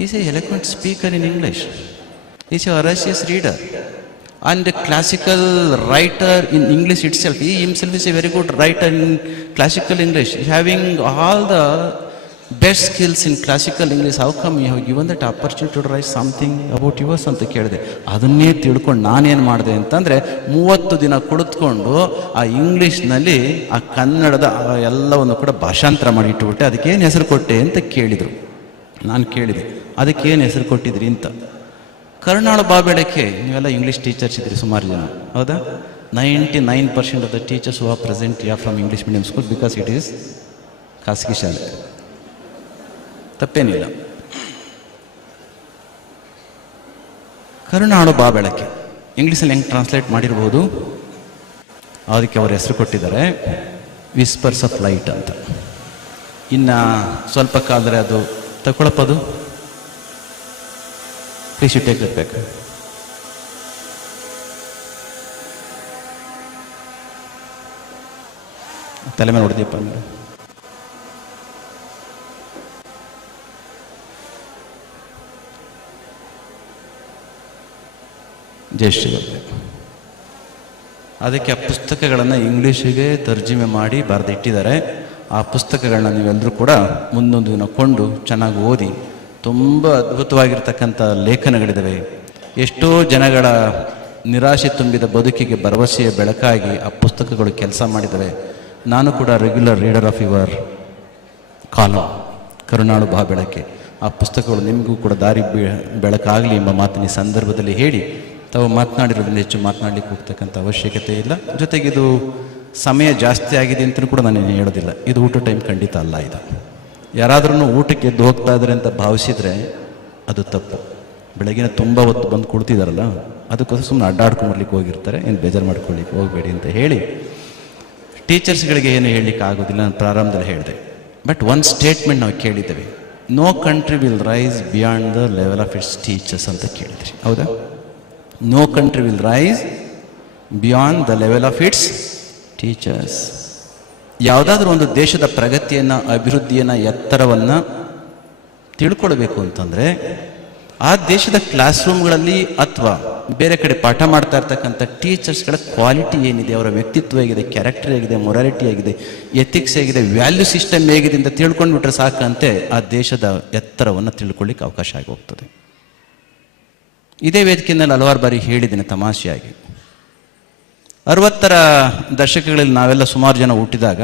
is a eloquent speaker in English, is a voracious reader and a classical writer in English itself. He himself is a very good writer in classical English, having all the best skills in classical English. How come you have given that opportunity to write something about yours ಅಂತ ಕೇಳಿದೆ. ಅದನ್ನೇ ತಿಳ್ಕೊಂಡು ನಾನೇನು ಮಾಡಿದೆ ಅಂತಂದರೆ 30 ದಿನ ಕುಳಿತುಕೊಂಡು ಆ ಇಂಗ್ಲೀಷ್ನಲ್ಲಿ ಆ ಕನ್ನಡದ ಎಲ್ಲವನ್ನು ಕೂಡ ಭಾಷಾಂತರ ಮಾಡಿ ಇಟ್ಟುಬಿಟ್ಟೆ. ಅದಕ್ಕೇನು ಹೆಸರು ಕೊಟ್ಟೆ ಅಂತ ಕೇಳಿದರು. ನಾನು ಕೇಳಿದೆ, ಅದಕ್ಕೇನು ಹೆಸರು ಕೊಟ್ಟಿದ್ರಿ ಅಂತ. ಕರುನಾಡು ಬಾ ಬೆಳಕೆ, ನೀವೆಲ್ಲ ಇಂಗ್ಲೀಷ್ ಟೀಚರ್ಸ್ ಇದ್ರಿ ಸುಮಾರು ಜನ, ಹೌದಾ? 99% of the teachers who are present yeah from English medium school because it is ಖಾಸಗಿ ಶಾಲೆ. ತಪ್ಪೇನಿಲ್ಲ. ಕರುನಾಡು ಬಾ ಬೆಳಕೆ ಇಂಗ್ಲೀಷಲ್ಲಿ ಹೆಂಗೆ ಟ್ರಾನ್ಸ್ಲೇಟ್ ಮಾಡಿರ್ಬೋದು, ಅದಕ್ಕೆ ಅವ್ರ ಹೆಸರು ಕೊಟ್ಟಿದ್ದಾರೆ ವಿಸ್ಪರ್ಸ್ ಆಫ್ ಲೈಟ್ ಅಂತ. ಇನ್ನು ಸ್ವಲ್ಪ ಕಾಲದರೆ ಅದು ತಗೊಳಪ್ಪದು. Please you take it back. ತಲೆ ಮೇಲೆ ಹೊಡೆದಿಯಪ್ಪ ಅಂದರೆ ಜಯಶ್ರೀ. ಅದಕ್ಕೆ ಆ ಪುಸ್ತಕಗಳನ್ನು ಇಂಗ್ಲೀಷಿಗೆ ತರ್ಜುಮೆ ಮಾಡಿ ಬರೆದಿಟ್ಟಿದ್ದಾರೆ. ಆ ಪುಸ್ತಕಗಳನ್ನ ನೀವೆಲ್ಲರೂ ಕೂಡ ಮುಂದೊಂದು ದಿನ ಕೊಂಡು ಚೆನ್ನಾಗಿ ಓದಿ ತುಂಬ ಅದ್ಭುತವಾಗಿರ್ತಕ್ಕಂಥ ಲೇಖನಗಳಿದ್ದಾವೆ. ಎಷ್ಟೋ ಜನಗಳ ನಿರಾಶೆ ತುಂಬಿದ ಬದುಕಿಗೆ ಭರವಸೆಯ ಬೆಳಕಾಗಿ ಆ ಪುಸ್ತಕಗಳು ಕೆಲಸ ಮಾಡಿದ್ದಾವೆ. ನಾನು ಕೂಡ regular reader of your column ಕರುಣಾಳು ಬಾ ಬೆಳಕೆ. ಆ ಪುಸ್ತಕಗಳು ನಿಮಗೂ ಕೂಡ ದಾರಿ ಬೆಳಕಾಗಲಿ ಎಂಬ ಮಾತಿನ ಸಂದರ್ಭದಲ್ಲಿ ಹೇಳಿ, ತಾವು ಮಾತನಾಡಿರೋದ್ರಿಂದ ಹೆಚ್ಚು ಮಾತನಾಡಲಿಕ್ಕೆ ಹೋಗ್ತಕ್ಕಂಥ ಅವಶ್ಯಕತೆ ಇಲ್ಲ. ಜೊತೆಗೆ ಇದು ಸಮಯ ಜಾಸ್ತಿ ಆಗಿದೆ ಅಂತಲೂ ಕೂಡ ನಾನೇನು ಹೇಳೋದಿಲ್ಲ. ಇದು ಊಟ ಟೈಮ್ ಖಂಡಿತ ಅಲ್ಲ. ಇದು ಯಾರಾದ್ರೂ ಊಟಕ್ಕೆ ಎದ್ದು ಹೋಗ್ತಾ ಇದ್ದಾರೆ ಅಂತ ಭಾವಿಸಿದರೆ ಅದು ತಪ್ಪು. ಬೆಳಗಿನ ತುಂಬ ಹೊತ್ತು ಬಂದು ಕೊಡ್ತಿದ್ದಾರಲ್ಲ, ಅದಕ್ಕೋಸ್ಕರ ಸುಮ್ಮನೆ ಅಡ್ಡಾಡ್ಕೊಂಬರ್ಲಿಕ್ಕೆ ಹೋಗಿರ್ತಾರೆ. ಏನು ಬೇಜಾರು ಮಾಡ್ಕೊಳ್ಳಿಕ್ಕೆ ಹೋಗಬೇಡಿ ಅಂತ ಹೇಳಿ, ಟೀಚರ್ಸ್ಗಳಿಗೆ ಏನು ಹೇಳಲಿಕ್ಕೆ ಆಗೋದಿಲ್ಲ, ನಾನು ಪ್ರಾರಂಭದಲ್ಲಿ ಹೇಳಿದೆ. ಬಟ್ ಒಂದು ಸ್ಟೇಟ್ಮೆಂಟ್ ನಾವು ಕೇಳಿದ್ದೇವೆ, no country will rise beyond the level of its teachers ಅಂತ ಕೇಳಿದ್ರಿ, ಹೌದಾ? No country will rise beyond the level of its teachers. ಯಾವುದಾದ್ರೂ ಒಂದು ದೇಶದ ಪ್ರಗತಿಯನ್ನು, ಅಭಿವೃದ್ಧಿಯನ್ನು, ಎತ್ತರವನ್ನು ತಿಳ್ಕೊಳ್ಬೇಕು ಅಂತಂದರೆ ಆ ದೇಶದ ಕ್ಲಾಸ್ ರೂಮ್ಗಳಲ್ಲಿ ಅಥವಾ ಬೇರೆ ಕಡೆ ಪಾಠ ಮಾಡ್ತಾ ಇರ್ತಕ್ಕಂಥ ಟೀಚರ್ಸ್ಗಳ ಕ್ವಾಲಿಟಿ ಏನಿದೆ, ಅವರ ವ್ಯಕ್ತಿತ್ವ ಹೇಗಿದೆ, ಕ್ಯಾರೆಕ್ಟರ್ ಹೇಗಿದೆ, ಮೊರಾಲಿಟಿ ಹೇಗಿದೆ, ಎಥಿಕ್ಸ್ ಹೇಗಿದೆ, ವ್ಯಾಲ್ಯೂ ಸಿಸ್ಟಮ್ ಹೇಗಿದೆ ಅಂತ ತಿಳ್ಕೊಂಡು ಬಿಟ್ರೆ ಸಾಕಂತೆ ಆ ದೇಶದ ಎತ್ತರವನ್ನು ತಿಳ್ಕೊಳ್ಳಿಕ್ಕೆ ಅವಕಾಶ ಆಗಿ ಹೋಗ್ತದೆ. ಇದೇ ವೇದಿಕೆಯಲ್ಲಿ ಹಲವಾರು ಬಾರಿ ಹೇಳಿದ್ದೀನಿ ತಮಾಷೆಯಾಗಿ. 60ರ ದಶಕಗಳಲ್ಲಿ ನಾವೆಲ್ಲ ಸುಮಾರು ಜನ ಹುಟ್ಟಿದಾಗ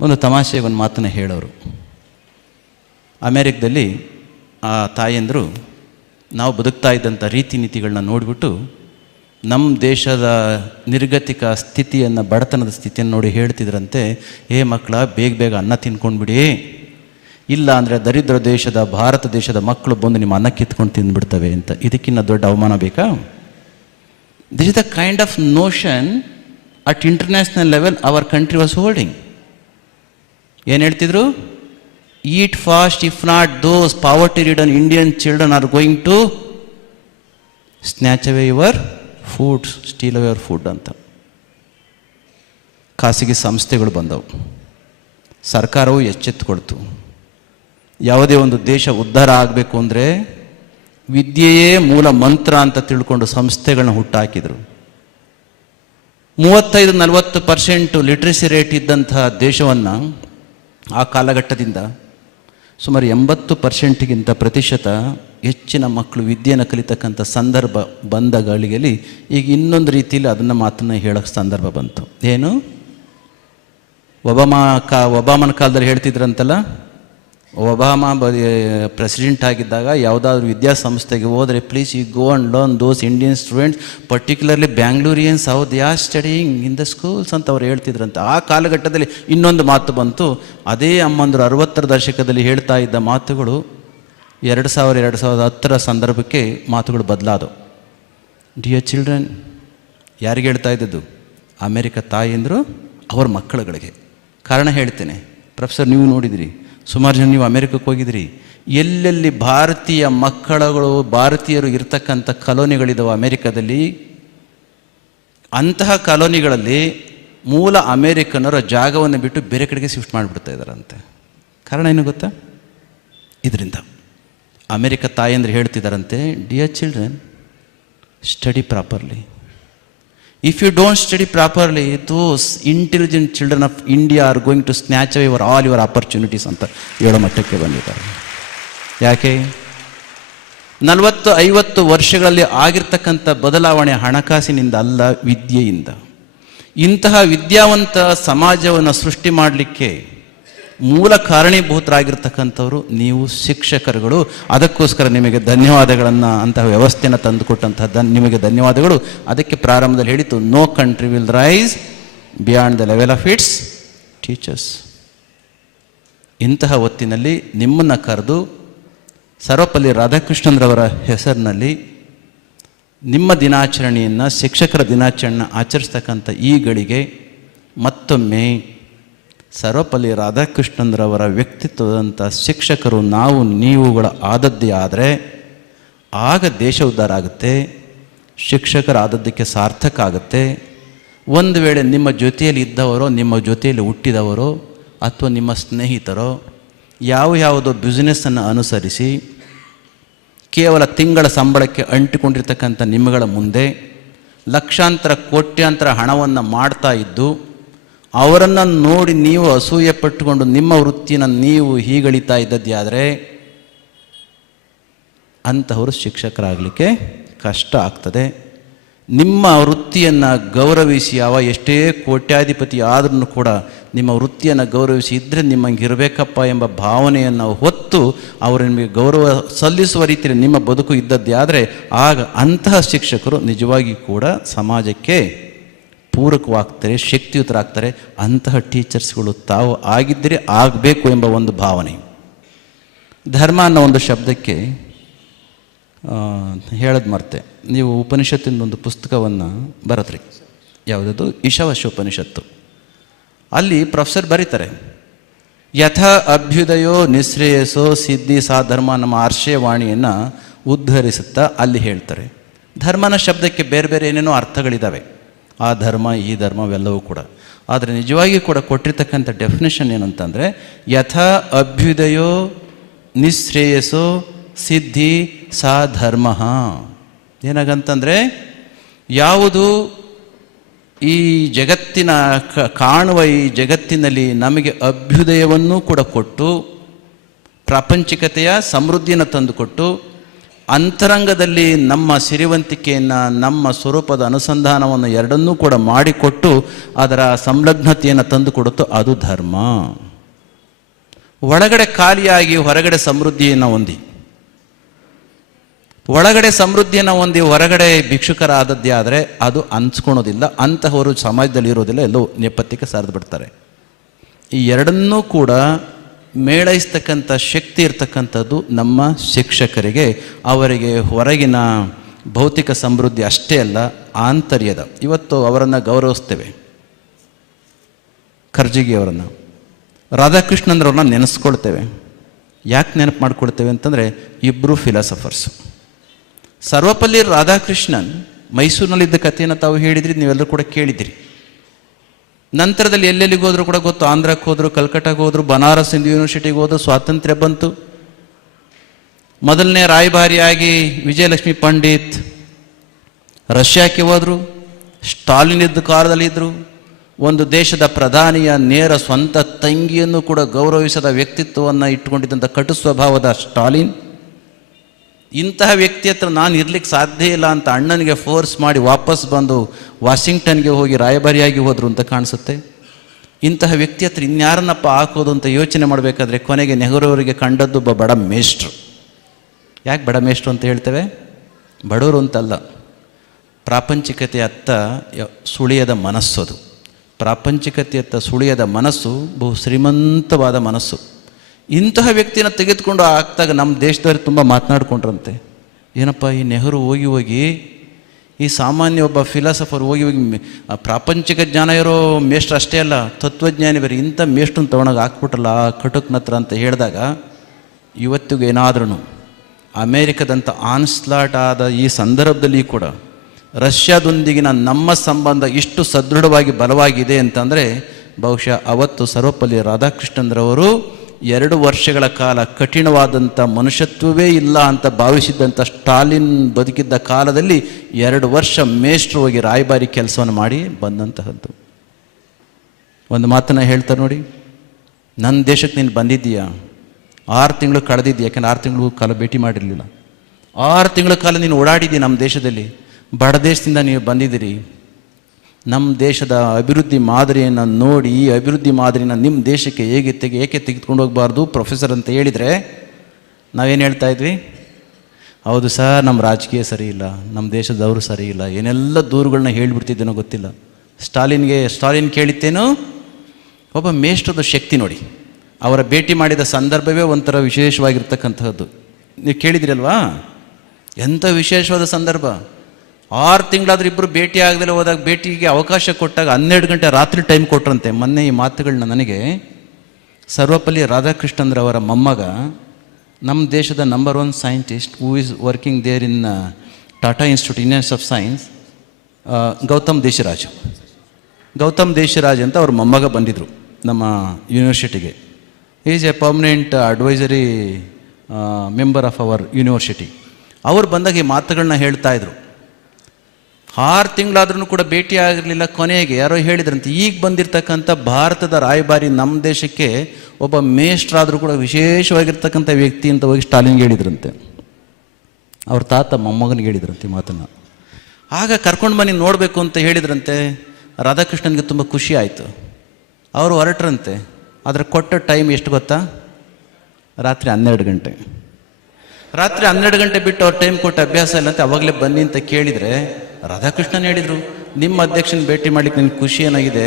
ಒಂದು ತಮಾಷೆಗೆ ಒಂದು ಮಾತನ್ನು ಹೇಳೋರು. ಅಮೇರಿಕದಲ್ಲಿ ಆ ತಾಯಂದರು ನಾವು ಬದುಕ್ತಾ ಇದ್ದಂಥ ರೀತಿ ನೀತಿಗಳನ್ನ ನೋಡಿಬಿಟ್ಟು ನಮ್ಮ ದೇಶದ ನಿರ್ಗತಿಕ ಸ್ಥಿತಿಯನ್ನು, ಬಡತನದ ಸ್ಥಿತಿಯನ್ನು ನೋಡಿ ಹೇಳ್ತಿದ್ರಂತೆ, ಮಕ್ಕಳ ಬೇಗ ಬೇಗ ಅನ್ನ ತಿನ್ಕೊಂಡ್ಬಿಡಿ, ಇಲ್ಲ ಅಂದರೆ ದರಿದ್ರ ದೇಶದ ಭಾರತ ದೇಶದ ಮಕ್ಕಳು ಬಂದು ನಿಮ್ಮ ಅನ್ನ ಕಿತ್ಕೊಂಡು ತಿಂದುಬಿಡ್ತವೆ ಅಂತ. ಇದಕ್ಕಿಂತ ದೊಡ್ಡ ಅವಮಾನ ಬೇಕಾ? This is the kind of notion at international level our country was holding. ಏನು ಹೇಳ್ತಿದ್ರು? Eat fast, if not those poverty ridden Indian children are going to snatch away your food, steal away your food ಅಂತ. ಖಾಸಗಿ ಸಂಸ್ಥೆಗಳು ಬಂದವು, ಸರ್ಕಾರವು ಎಚ್ಚೆತ್ತುಕೊಳ್ತು. ಯಾವುದೇ ಒಂದು ದೇಶ ಉದ್ಧಾರ ಆಗಬೇಕು ಅಂದರೆ ವಿದ್ಯೆಯೇ ಮೂಲ ಮಂತ್ರ ಅಂತ ತಿಳ್ಕೊಂಡು ಸಂಸ್ಥೆಗಳನ್ನ ಹುಟ್ಟಾಕಿದರು. 35-40% ಲಿಟ್ರಸಿ ರೇಟ್ ಇದ್ದಂತಹ ದೇಶವನ್ನು ಆ ಕಾಲಘಟ್ಟದಿಂದ ಸುಮಾರು 80%ಗಿಂತ ಪ್ರತಿಶತ ಹೆಚ್ಚಿನ ಮಕ್ಕಳು ವಿದ್ಯೆಯನ್ನು ಕಲಿತಕ್ಕಂಥ ಸಂದರ್ಭ ಬಂದ ಗಳಿಗೆಯಲ್ಲಿ ಈಗ ಇನ್ನೊಂದು ರೀತಿಯಲ್ಲಿ ಅದನ್ನು ಮಾತನ್ನು ಹೇಳೋಕ್ಕೆ ಸಂದರ್ಭ ಬಂತು. ಏನು? ಒಬಾಮನ ಕಾಲದಲ್ಲಿ ಹೇಳ್ತಿದ್ರಂತಲ್ಲ, ಒಬಾಮ ಪ್ರೆಸಿಡೆಂಟ್ ಆಗಿದ್ದಾಗ ಯಾವುದಾದ್ರೂ ವಿದ್ಯಾಸಂಸ್ಥೆಗೆ ಹೋದರೆ please you go and learn those Indian students, particularly Bangaloreans, how they are studying in the schools ಅಂತ ಅವ್ರು ಹೇಳ್ತಿದ್ರಂತೆ. ಆ ಕಾಲಘಟ್ಟದಲ್ಲಿ ಇನ್ನೊಂದು ಮಾತು ಬಂತು. ಅದೇ ಅಮ್ಮಂದರು 60ರ ದಶಕದಲ್ಲಿ ಹೇಳ್ತಾ ಇದ್ದ ಮಾತುಗಳು 2010ರ ಸಂದರ್ಭಕ್ಕೆ ಮಾತುಗಳು ಬದಲಾದವು. ಡಿಯರ್ ಚಿಲ್ಡ್ರನ್, ಯಾರಿಗೆ ಹೇಳ್ತಾ ಇದ್ದದ್ದು? ಅಮೇರಿಕ ತಾಯಿಯಂದರು ಅವ್ರ ಮಕ್ಕಳುಗಳಿಗೆ. ಕಾರಣ ಹೇಳ್ತೇನೆ. ಪ್ರೊಫೆಸರ್, ನೀವು ನೋಡಿದಿರಿ, ಸುಮಾರು ಜನ ನೀವು ಅಮೇರಿಕಕ್ಕೆ ಹೋಗಿದ್ರಿ. ಎಲ್ಲೆಲ್ಲಿ ಭಾರತೀಯ ಮಕ್ಕಳುಗಳು, ಭಾರತೀಯರು ಇರ್ತಕ್ಕಂಥ ಕಾಲೋನಿಗಳಿದ್ದಾವೆ ಅಮೇರಿಕದಲ್ಲಿ, ಅಂತಹ ಕಾಲೋನಿಗಳಲ್ಲಿ ಮೂಲ ಅಮೇರಿಕನ್ನರ ಜಾಗವನ್ನು ಬಿಟ್ಟು ಬೇರೆ ಕಡೆಗೆ ಶಿಫ್ಟ್ ಮಾಡಿಬಿಡ್ತಾ ಇದ್ದಾರಂತೆ. ಕಾರಣ ಏನು ಗೊತ್ತಾ? ಇದರಿಂದ ಅಮೇರಿಕ ತಾಯಂದ್ರೆ ಹೇಳ್ತಿದ್ದಾರಂತೆ, dear children, study properly. If you don't study properly, those intelligent children of India are going to snatch away all your opportunities ಅಂತ ಹೇಳೋ ಮಟ್ಟಕ್ಕೆ ಬಂದಿದ್ದಾರೆ. ಯಾಕೆ? 40-50 ವರ್ಷಗಳಲ್ಲಿ ಆಗಿರ್ತಕ್ಕಂಥ ಬದಲಾವಣೆ ಹಣಕಾಸಿನಿಂದ ಅಲ್ಲ, ವಿದ್ಯೆಯಿಂದ. ಇಂತಹ ವಿದ್ಯಾವಂತ ಸಮಾಜವನ್ನು ಸೃಷ್ಟಿ ಮಾಡಲಿಕ್ಕೆ ಮೂಲ ಕಾರಣೀಭೂತರಾಗಿರ್ತಕ್ಕಂಥವ್ರು ನೀವು ಶಿಕ್ಷಕರುಗಳು. ಅದಕ್ಕೋಸ್ಕರ ನಿಮಗೆ ಧನ್ಯವಾದಗಳನ್ನು, ಅಂತಹ ವ್ಯವಸ್ಥೆಯನ್ನು ತಂದುಕೊಟ್ಟಂತಹ ನಿಮಗೆ ಧನ್ಯವಾದಗಳು. ಅದಕ್ಕೆ ಪ್ರಾರಂಭದಲ್ಲಿ ಹೇಳಿತು, no country will rise beyond the level of its teachers. ಇಂತಹ ಹೊತ್ತಿನಲ್ಲಿ ನಿಮ್ಮನ್ನು ಕರೆದು ಸರ್ವಪಲ್ಲಿ ರಾಧಾಕೃಷ್ಣನ್ರವರ ಹೆಸರಿನಲ್ಲಿ ನಿಮ್ಮ ದಿನಾಚರಣೆಯನ್ನು, ಶಿಕ್ಷಕರ ದಿನಾಚರಣೆಯನ್ನು ಆಚರಿಸ್ತಕ್ಕಂಥ ಈ ಗಳಿಗೆ ಮತ್ತೊಮ್ಮೆ ಸರ್ವಪಲ್ಲಿ ರಾಧಾಕೃಷ್ಣನ್ರವರ ವ್ಯಕ್ತಿತ್ವದಂಥ ಶಿಕ್ಷಕರು ನಾವು ನೀವುಗಳ ಆದದ್ದೇ ಆದರೆ ಆಗ ದೇಶ ಉದ್ಧಾರ ಆಗುತ್ತೆ, ಶಿಕ್ಷಕರ ಆದದ್ದಕ್ಕೆ ಸಾರ್ಥಕ ಆಗುತ್ತೆ. ಒಂದು ವೇಳೆ ನಿಮ್ಮ ಜೊತೆಯಲ್ಲಿ ಇದ್ದವರೋ, ನಿಮ್ಮ ಜೊತೆಯಲ್ಲಿ ಹುಟ್ಟಿದವರೋ ಅಥವಾ ನಿಮ್ಮ ಸ್ನೇಹಿತರೋ ಯಾವುದೋ ಬಿಸ್ನೆಸ್ಸನ್ನು ಅನುಸರಿಸಿ ಕೇವಲ ತಿಂಗಳ ಸಂಬಳಕ್ಕೆ ಅಂಟಿಕೊಂಡಿರ್ತಕ್ಕಂಥ ನಿಮ್ಮಗಳ ಮುಂದೆ ಲಕ್ಷಾಂತರ ಕೋಟ್ಯಾಂತರ ಹಣವನ್ನು ಮಾಡ್ತಾ ಇದ್ದು ಅವರನ್ನು ನೋಡಿ ನೀವು ಅಸೂಯೆ ಪಟ್ಟುಕೊಂಡು ನಿಮ್ಮ ವೃತ್ತಿನ ನೀವು ಹೀಗಳಿತಾ ಇದ್ದದ್ದಾದರೆ ಅಂತಹವರು ಶಿಕ್ಷಕರಾಗಲಿಕ್ಕೆ ಕಷ್ಟ ಆಗ್ತದೆ. ನಿಮ್ಮ ವೃತ್ತಿಯನ್ನು ಗೌರವಿಸಿ, ಅವ ಎಷ್ಟೇ ಕೋಟ್ಯಾಧಿಪತಿ ಆದ್ರೂ ಕೂಡ ನಿಮ್ಮ ವೃತ್ತಿಯನ್ನು ಗೌರವಿಸಿ ಇದ್ದರೆ ನಿಮ್ಮಂಗೆ ಇರಬೇಕಪ್ಪ ಎಂಬ ಭಾವನೆಯನ್ನು ಹೊತ್ತು ಅವರು ನಿಮಗೆ ಗೌರವ ಸಲ್ಲಿಸುವ ರೀತಿಯಲ್ಲಿ ನಿಮ್ಮ ಬದುಕು ಇದ್ದದ್ದಾದರೆ ಆಗ ಅಂತಹ ಶಿಕ್ಷಕರು ನಿಜವಾಗಿ ಕೂಡ ಸಮಾಜಕ್ಕೆ ಪೂರಕವಾಗ್ತಾರೆ, ಶಕ್ತಿಯುತರಾಗ್ತಾರೆ. ಅಂತಹ ಟೀಚರ್ಸ್ಗಳು ತಾವು ಆಗಿದ್ದರೆ ಆಗಬೇಕು ಎಂಬ ಒಂದು ಭಾವನೆ. ಧರ್ಮ ಅನ್ನೋ ಒಂದು ಶಬ್ದಕ್ಕೆ ಹೇಳೋದು ಮರ್ತೆ, ನೀವು ಉಪನಿಷತ್ತಿನ ಒಂದು ಪುಸ್ತಕವನ್ನು ಬರತ್ರಿ, ಯಾವುದದು ಈಶಾವಾಸ್ಯೋಪನಿಷತ್ತು. ಅಲ್ಲಿ ಪ್ರೊಫೆಸರ್ ಬರೀತಾರೆ, ಯಥಾ ಅಭ್ಯುದಯೋ ನಿಶ್ರೇಯಸೋ ಸಿದ್ಧಿ ಸಾ ಧರ್ಮ ನಮ್ಮ ಆರ್ಷೇವಾಣಿಯನ್ನು ಉದ್ಧರಿಸುತ್ತಾ ಅಲ್ಲಿ ಹೇಳ್ತಾರೆ. ಧರ್ಮನ ಶಬ್ದಕ್ಕೆ ಬೇರೆ ಬೇರೆ ಏನೇನೋ ಅರ್ಥಗಳಿದ್ದಾವೆ, ಆ ಧರ್ಮ ಈ ಧರ್ಮವೆಲ್ಲವೂ ಕೂಡ. ಆದರೆ ನಿಜವಾಗಿ ಕೂಡ ಕೊಟ್ಟಿರ್ತಕ್ಕಂಥ ಡೆಫಿನೇಷನ್ ಏನು ಅಂತಂದರೆ, ಯಥಾ ಅಭ್ಯುದಯೋ ನಿಶ್ರೇಯಸೋ ಸಿದ್ಧಿ ಸಾ ಧರ್ಮ. ಏನಾಗಂತಂದರೆ, ಯಾವುದು ಈ ಜಗತ್ತಿನ ಕಾಣುವ ಈ ಜಗತ್ತಿನಲ್ಲಿ ನಮಗೆ ಅಭ್ಯುದಯವನ್ನು ಕೂಡ ಕೊಟ್ಟು ಪ್ರಾಪಂಚಿಕತೆಯ ಸಮೃದ್ಧಿಯನ್ನು ತಂದುಕೊಟ್ಟು ಅಂತರಂಗದಲ್ಲಿ ನಮ್ಮ ಸಿರಿವಂತಿಕೆಯನ್ನು, ನಮ್ಮ ಸ್ವರೂಪದ ಅನುಸಂಧಾನವನ್ನು ಎರಡನ್ನೂ ಕೂಡ ಮಾಡಿಕೊಟ್ಟು ಅದರ ಸಂಲಗ್ನತೆಯನ್ನು ತಂದುಕೊಡುತ್ತೋ ಅದು ಧರ್ಮ. ಒಳಗಡೆ ಖಾಲಿಯಾಗಿ ಹೊರಗಡೆ ಸಮೃದ್ಧಿಯನ್ನು ಹೊಂದಿ, ಒಳಗಡೆ ಸಮೃದ್ಧಿಯನ್ನು ಹೊಂದಿ ಹೊರಗಡೆ ಭಿಕ್ಷುಕರಾದದ್ದೇ ಆದರೆ ಅದು ಅನ್ಸ್ಕೊಳೋದಿಲ್ಲ. ಅಂತಹವರು ಸಮಾಜದಲ್ಲಿ ಇರೋದಿಲ್ಲ, ಎಲ್ಲೋ ನೆಪಥ್ಯಕ್ಕೆ ಸರಿದು ಬಿಡ್ತಾರೆ. ಈ ಎರಡನ್ನೂ ಕೂಡ ಮೇಳೈಸ್ತಕ್ಕಂಥ ಶಕ್ತಿ ಇರ್ತಕ್ಕಂಥದ್ದು ನಮ್ಮ ಶಿಕ್ಷಕರಿಗೆ. ಅವರಿಗೆ ಹೊರಗಿನ ಭೌತಿಕ ಸಮೃದ್ಧಿ ಅಷ್ಟೇ ಅಲ್ಲ, ಆಂತರ್ಯದ. ಇವತ್ತು ಅವರನ್ನು ಗೌರವಿಸ್ತೇವೆ, ಖರ್ಜಿಗಿಯವರನ್ನು, ರಾಧಾಕೃಷ್ಣಂದ್ರವ್ರನ್ನ ನೆನೆಸ್ಕೊಳ್ತೇವೆ. ಯಾಕೆ ನೆನಪು ಮಾಡ್ಕೊಳ್ತೇವೆ ಅಂತಂದರೆ, ಇಬ್ಬರು ಫಿಲಾಸಫರ್ಸು. ಸರ್ವಪಲ್ಲಿ ರಾಧಾಕೃಷ್ಣನ್ ಮೈಸೂರಿನಲ್ಲಿದ್ದ ಕಥೆಯನ್ನು ತಾವು ಹೇಳಿದ್ರಿ, ನೀವೆಲ್ಲರೂ ಕೂಡ ಕೇಳಿದಿರಿ. ನಂತರದಲ್ಲಿ ಎಲ್ಲೆಲ್ಲಿಗೆ ಹೋದರೂ ಕೂಡ ಗೊತ್ತು, ಆಂಧ್ರಕ್ಕೆ ಹೋದರು, ಕಲ್ಕಟ್ಟಾಗೆ ಹೋದರು, ಬನಾರಸ್ ಹಿಂದೂ ಯೂನಿವರ್ಸಿಟಿಗೆ ಹೋದರು, ಸ್ವಾತಂತ್ರ್ಯ ಬಂತು. ಮೊದಲನೇ ರಾಯಭಾರಿಯಾಗಿ ವಿಜಯಲಕ್ಷ್ಮಿ ಪಂಡಿತ್ ರಷ್ಯಾಕ್ಕೆ ಹೋದರು. ಸ್ಟಾಲಿನ್ ಇದ್ದ ಕಾಲದಲ್ಲಿದ್ದರು. ಒಂದು ದೇಶದ ಪ್ರಧಾನಿಯ ನೇರ ಸ್ವಂತ ತಂಗಿಯನ್ನು ಕೂಡ ಗೌರವಿಸದ ವ್ಯಕ್ತಿತ್ವವನ್ನು ಇಟ್ಟುಕೊಂಡಿದ್ದಂಥ ಕಟು ಸ್ವಭಾವದ ಸ್ಟಾಲಿನ್. ಇಂತಹ ವ್ಯಕ್ತಿ ಹತ್ರ ನಾನು ಇರ್ಲಿಕ್ಕೆ ಸಾಧ್ಯ ಇಲ್ಲ ಅಂತ ಅಣ್ಣನಿಗೆ ಫೋರ್ಸ್ ಮಾಡಿ ವಾಪಸ್ ಬಂದು ವಾಷಿಂಗ್ಟನ್ಗೆ ಹೋಗಿ ರಾಯಭಾರಿಯಾಗಿ ಹೋದರು ಅಂತ ಕಾಣಿಸುತ್ತೆ. ಇಂತಹ ವ್ಯಕ್ತಿ ಹತ್ರ ಇನ್ಯಾರನ್ನಪ್ಪ ಹಾಕೋದು ಅಂತ ಯೋಚನೆ ಮಾಡಬೇಕಾದ್ರೆ ಕೊನೆಗೆ ನೆಹರು ಅವರಿಗೆ ಕಂಡದ್ದು ಒಬ್ಬ ಬಡ ಮೇಷ್ಟ್ರು. ಯಾಕೆ ಬಡ ಮೇಷ್ಟ್ರು ಅಂತ ಹೇಳ್ತೇವೆ? ಬಡವರು ಅಂತಲ್ಲ, ಪ್ರಾಪಂಚಿಕತೆಯತ್ತ ಸುಳಿಯದ ಮನಸ್ಸು. ಅದು ಪ್ರಾಪಂಚಿಕತೆಯತ್ತ ಸುಳಿಯದ ಮನಸ್ಸು ಬಹು ಶ್ರೀಮಂತವಾದ ಮನಸ್ಸು. ಇಂತಹ ವ್ಯಕ್ತಿನ ತೆಗೆದುಕೊಂಡು ಆಗ್ತಾಗ ನಮ್ಮ ದೇಶದವ್ರು ತುಂಬ ಮಾತನಾಡ್ಕೊಂಡ್ರಂತೆ. ಏನಪ್ಪ ಈ ನೆಹರು ಹೋಗಿ ಹೋಗಿ, ಈ ಸಾಮಾನ್ಯ ಒಬ್ಬ ಫಿಲಾಸಫರ್ ಹೋಗಿ ಹೋಗಿ ಪ್ರಾಪಂಚಿಕ ಜ್ಞಾನ ಇರೋ ಮೇಷ್ಟ್ರು ಅಷ್ಟೇ ಅಲ್ಲ, ತತ್ವಜ್ಞಾನಿ ಬೇರೆ, ಇಂಥ ಮೇಷ್ಟ್ರನ್ನ ತೊಗೊಂಡಾಗ ಹಾಕ್ಬಿಟ್ರಲ್ಲ ಕಟುಕ್ನತ್ರ ಅಂತ ಹೇಳಿದಾಗ, ಇವತ್ತಿಗೂ ಏನಾದ್ರೂ ಅಮೇರಿಕದಂಥ ಆನ್ಸ್ಲಾಟ್ ಆದ ಈ ಸಂದರ್ಭದಲ್ಲಿ ಕೂಡ ರಷ್ಯಾದೊಂದಿಗಿನ ನಮ್ಮ ಸಂಬಂಧ ಇಷ್ಟು ಸದೃಢವಾಗಿ ಬಲವಾಗಿದೆ ಅಂತಂದರೆ ಬಹುಶಃ ಅವತ್ತು ಸರ್ವಪಲ್ಲಿ ರಾಧಾಕೃಷ್ಣನ್ರವರು 2 ವರ್ಷಗಳ ಕಾಲ ಕಠಿಣವಾದಂಥ ಮನುಷ್ಯತ್ವವೇ ಇಲ್ಲ ಅಂತ ಭಾವಿಸಿದ್ದಂಥ ಸ್ಟಾಲಿನ್ ಬದುಕಿದ್ದ ಕಾಲದಲ್ಲಿ 2 ವರ್ಷ ಮೇಷ್ಟ್ರು ಹೋಗಿ ರಾಯಭಾರಿ ಕೆಲಸವನ್ನು ಮಾಡಿ ಬಂದಂತಹದ್ದು. ಒಂದು ಮಾತನ್ನು ಹೇಳ್ತಾರೆ ನೋಡಿ, ನನ್ನ ದೇಶಕ್ಕೆ ನೀನು ಬಂದಿದ್ದೀಯಾ, 6 ತಿಂಗಳು ಕಳೆದಿದ್ದೀಯ, ಯಾಕೆಂದ್ರೆ 6 ತಿಂಗಳು ಕಾಲ ಭೇಟಿ ಮಾಡಿರಲಿಲ್ಲ, 6 ತಿಂಗಳ ಕಾಲ ನೀನು ಓಡಾಡಿದ್ದೀಯ ನಮ್ಮ ದೇಶದಲ್ಲಿ, ಬಡ ದೇಶದಿಂದ ನೀವು ಬಂದಿದ್ದೀರಿ, ನಮ್ಮ ದೇಶದ ಅಭಿವೃದ್ಧಿ ಮಾದರಿಯನ್ನು ನೋಡಿ ಈ ಅಭಿವೃದ್ಧಿ ಮಾದರಿನ ನಿಮ್ಮ ದೇಶಕ್ಕೆ ಏಕೆ ತೆಗೆದುಕೊಂಡು ಹೋಗಬಾರ್ದು ಪ್ರೊಫೆಸರ್ ಅಂತ ಹೇಳಿದರೆ ನಾವೇನು ಹೇಳ್ತಾ ಇದ್ವಿ? ಹೌದು ಸರ್, ನಮ್ಮ ರಾಜಕೀಯ ಸರಿ ಇಲ್ಲ, ನಮ್ಮ ದೇಶದವರು ಸರಿ ಇಲ್ಲ, ಏನೆಲ್ಲ ದೂರುಗಳನ್ನ ಹೇಳಿಬಿಡ್ತಿದ್ದೇನೋ ಗೊತ್ತಿಲ್ಲ. ಸ್ಟಾಲಿನ್ ಕೇಳಿತ್ತೇನೋ? ಒಬ್ಬ ಮೇಷ್ಟ್ರದ ಶಕ್ತಿ ನೋಡಿ, ಅವರ ಭೇಟಿ ಮಾಡಿದ ಸಂದರ್ಭವೇ ಒಂಥರ ವಿಶೇಷವಾಗಿರ್ತಕ್ಕಂಥದ್ದು. ನೀವು ಕೇಳಿದಿರಲ್ವಾ? ಎಂಥ ವಿಶೇಷವಾದ ಸಂದರ್ಭ. 6 ತಿಂಗಳಾದ್ರೂ ಇಬ್ಬರು ಭೇಟಿ ಆಗದಲ್ಲೇ ಹೋದಾಗ ಭೇಟಿಗೆ ಅವಕಾಶ ಕೊಟ್ಟಾಗ 12 ಗಂಟೆ ರಾತ್ರಿ ಟೈಮ್ ಕೊಟ್ರಂತೆ. ಮೊನ್ನೆ ಈ ಮಾತುಗಳನ್ನ ನನಗೆ ಸರ್ವಪಲ್ಲಿ ರಾಧಾಕೃಷ್ಣನ್ರವರ ಮೊಮ್ಮಗ, ನಮ್ಮ ದೇಶದ number 1 scientist who is working there in Tata institute institute of science, Gautam Desharaj ಅಂತ ಅವ್ರ ಮೊಮ್ಮಗ ಬಂದಿದ್ದರು ನಮ್ಮ ಯೂನಿವರ್ಸಿಟಿಗೆ. Is a permanent advisory member of our university. ಅವ್ರು ಬಂದಾಗ ಈ ಮಾತುಗಳನ್ನ ಹೇಳ್ತಾಯಿದ್ರು. 6 ತಿಂಗಳಾದ್ರೂ ಕೂಡ ಭೇಟಿ ಆಗಿರಲಿಲ್ಲ. ಕೊನೆಗೆ ಯಾರೋ ಹೇಳಿದ್ರಂತೆ, ಈಗ ಬಂದಿರತಕ್ಕಂಥ ಭಾರತದ ರಾಯಭಾರಿ ನಮ್ಮ ದೇಶಕ್ಕೆ ಒಬ್ಬ ಮೇಷ್ಟ್ರಾದರೂ ಕೂಡ ವಿಶೇಷವಾಗಿರ್ತಕ್ಕಂಥ ವ್ಯಕ್ತಿ ಅಂತ ಹೋಗಿ ಸ್ಟಾಲಿನ್ಗೆ ಹೇಳಿದ್ರಂತೆ. ಅವ್ರ ತಾತ ಮೊಮ್ಮಗನಿಗೆ ಹೇಳಿದ್ರಂತೆ ಈ ಮಾತನ್ನು. ಆಗ ಕರ್ಕೊಂಡು ಬನ್ನಿ ನೋಡಬೇಕು ಅಂತ ಹೇಳಿದ್ರಂತೆ. ರಾಧಾಕೃಷ್ಣನ್ಗೆ ತುಂಬ ಖುಷಿ ಆಯಿತು. ಅವರು ಹೊರಟ್ರಂತೆ. ಆದರೆ ಕೊಟ್ಟ ಟೈಮ್ ಎಷ್ಟು ಗೊತ್ತಾ? ರಾತ್ರಿ 12 ಗಂಟೆ. ರಾತ್ರಿ 12 ಗಂಟೆ ಬಿಟ್ಟು ಅವ್ರು ಟೈಮ್ ಕೊಟ್ಟು ಅಭ್ಯಾಸ ಇಲ್ಲ ಅಂತ ಅವಾಗಲೇ ಬನ್ನಿ ಅಂತ ಕೇಳಿದರೆ ರಾಧಾಕೃಷ್ಣನ್ ಹೇಳಿದರು, ನಿಮ್ಮ ಅಧ್ಯಕ್ಷನ ಭೇಟಿ ಮಾಡ್ಲಿಕ್ಕೆ ನನಗೆ ಖುಷಿ ಏನಾಗಿದೆ,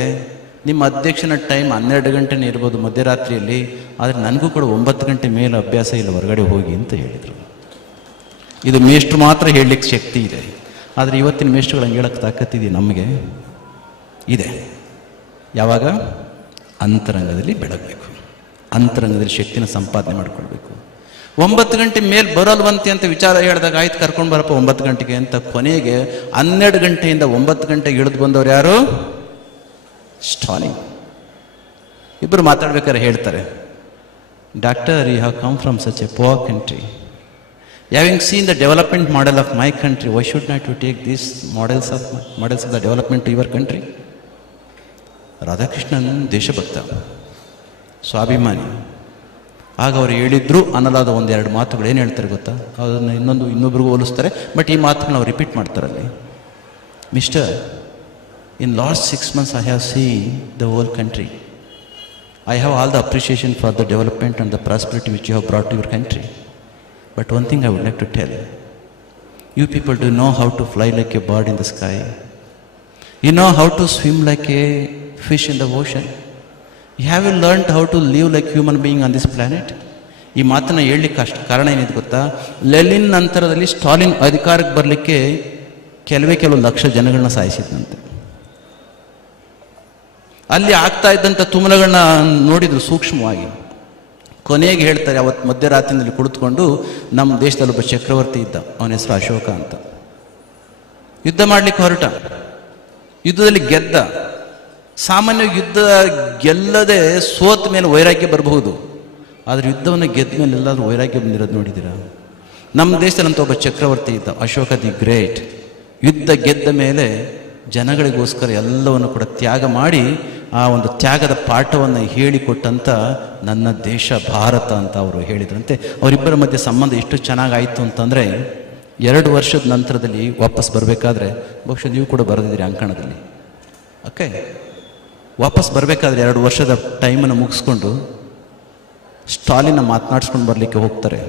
ನಿಮ್ಮ ಅಧ್ಯಕ್ಷನ ಟೈಮ್ 12 ಗಂಟೆನೇ ಇರ್ಬೋದು ಮಧ್ಯರಾತ್ರಿಯಲ್ಲಿ, ಆದರೆ ನನಗೂ ಕೂಡ 9 ಗಂಟೆ ಮೇಲೆ ಅಭ್ಯಾಸ ಇಲ್ಲ, ಹೊರಗಡೆ ಹೋಗಿ ಅಂತ ಹೇಳಿದರು. ಇದು ಮೇಷ್ಟ್ರು ಮಾತ್ರ ಹೇಳಲಿಕ್ಕೆ ಶಕ್ತಿ ಇದೆ. ಆದರೆ ಇವತ್ತಿನ ಮೇಷ್ಟ್ರುಗಳು ಹಂಗೆ ಹೇಳಕ್ಕೆ ತಾಕತ್ತಿದೆ ನಮಗೆ ಇದೆ. ಯಾವಾಗ? ಅಂತರಂಗದಲ್ಲಿ ಬೆಳಗಬೇಕು, ಅಂತರಂಗದಲ್ಲಿ ಶಕ್ತಿನ ಸಂಪಾದನೆ ಮಾಡಿಕೊಳ್ಬೇಕು. 9 ಗಂಟೆ ಮೇಲೆ ಬರೋಲ್ವಂತೆ ಅಂತ ವಿಚಾರ ಹೇಳಿದಾಗ ಆಯ್ತು ಕರ್ಕೊಂಡು ಬರಪ್ಪ 9 ಗಂಟೆಗೆ ಅಂತ. ಕೊನೆಗೆ 12 ಗಂಟೆಯಿಂದ 9 ಗಂಟೆಗೆ ಇಳಿದು ಬಂದವರು ಯಾರು? ಸ್ಟಾಲಿನ್. ಇಬ್ಬರು ಮಾತಾಡ್ಬೇಕಾದ್ರೆ ಹೇಳ್ತಾರೆ, doctor, you have come from such a poor country. Having seen the development model of my country, why should not you take these models of the development to your country? Radhakrishnan ದೇಶಭಕ್ತ, ಸ್ವಾಭಿಮಾನಿ. ಆಗ ಅವರು ಹೇಳಿದ್ರು ಅನ್ನಲಾದ 1-2 ಮಾತುಗಳು ಏನು ಹೇಳ್ತಾರೆ ಗೊತ್ತಾ? ಅದನ್ನು ಇನ್ನೊಬ್ರಿಗೂ ಹೋಲಿಸ್ತಾರೆ, ಬಟ್ ಈ ಮಾತುಗಳನ್ನ ಅವ್ರು ರಿಪೀಟ್ ಮಾಡ್ತಾರಲ್ಲಿ. Mister, in last 6 months I have seen the whole country. I have all the appreciation for the development and the prosperity which you have brought to your country. But one thing I would like to tell, you people do know how to fly like a bird in the sky. You know how to swim like a fish in the ocean. You haven't learned how to live like human being on this planet. ಈ ಮಾತನ್ನು ಹೇಳಲಿಕ್ಕೆ ಅಷ್ಟು ಕಾರಣ ಏನಿದೆ ಗೊತ್ತಾ? Lenin ನಂತರದಲ್ಲಿ ಸ್ಟಾಲಿನ್ ಅಧಿಕಾರಕ್ಕೆ ಬರಲಿಕ್ಕೆ ಕೆಲವು ಲಕ್ಷ ಜನಗಳನ್ನ ಸಾಯಿಸಿದಂತೆ. ಅಲ್ಲಿ ಆಗ್ತಾ ಇದ್ದಂಥ ತುಮಲಗಳನ್ನ ನೋಡಿದ್ರು ಸೂಕ್ಷ್ಮವಾಗಿ. ಕೊನೆಗೆ ಹೇಳ್ತಾರೆ, ಅವತ್ತು ಮಧ್ಯರಾತ್ರಿನಲ್ಲಿ ಕುಳಿತುಕೊಂಡು ನಮ್ಮ ದೇಶದಲ್ಲಿ ಒಬ್ಬ ಚಕ್ರವರ್ತಿ ಇದ್ದ, ಅವನ ಹೆಸರು ಅಶೋಕ ಅಂತ. ಯುದ್ಧ ಮಾಡಲಿಕ್ಕೆ ಹೊರಟ, ಯುದ್ಧದಲ್ಲಿ ಗೆದ್ದ. ಸಾಮಾನ್ಯ ಯುದ್ಧ ಗೆಲ್ಲದೆ ಸೋತ ಮೇಲೆ ವೈರಾಗ್ಯ ಬರಬಹುದು, ಆದರೆ ಯುದ್ಧವನ್ನು ಗೆದ್ದ ಮೇಲೆ ಎಲ್ಲಾದರೂ ವೈರಾಗ್ಯ ಬಂದಿರೋದು ನೋಡಿದ್ದೀರಾ? ನಮ್ಮ ದೇಶದಲ್ಲಂತ ಒಬ್ಬ ಚಕ್ರವರ್ತಿ ಇದ್ದ, ಅಶೋಕ ದಿ ಗ್ರೇಟ್. ಯುದ್ಧ ಗೆದ್ದ ಮೇಲೆ ಜನಗಳಿಗೋಸ್ಕರ ಎಲ್ಲವನ್ನು ಕೂಡ ತ್ಯಾಗ ಮಾಡಿ ಆ ಒಂದು ತ್ಯಾಗದ ಪಾಠವನ್ನು ಹೇಳಿಕೊಟ್ಟಂಥ ನನ್ನ ದೇಶ ಭಾರತ ಅಂತ ಅವರು ಹೇಳಿದ್ರಂತೆ. ಅವರಿಬ್ಬರ ಮಧ್ಯೆ ಸಂಬಂಧ ಎಷ್ಟು ಚೆನ್ನಾಗಾಯಿತು ಅಂತಂದರೆ 2 ವರ್ಷದ ನಂತರದಲ್ಲಿ ವಾಪಸ್ ಬರಬೇಕಾದ್ರೆ, ಬಹುಶಃ ನೀವು ಕೂಡ ಬರೆದಿದ್ದೀರಿ ಅಂಕಣದಲ್ಲಿ. ಓಕೆ, ವಾಪಸ್ ಬರಬೇಕಾದ್ರೆ 2 ವರ್ಷದ ಟೈಮನ್ನು ಮುಗಿಸ್ಕೊಂಡು ಸ್ಟಾಲಿನ ಮಾತನಾಡಿಸ್ಕೊಂಡು ಬರಲಿಕ್ಕೆ ಹೋಗ್ತಾರೆ.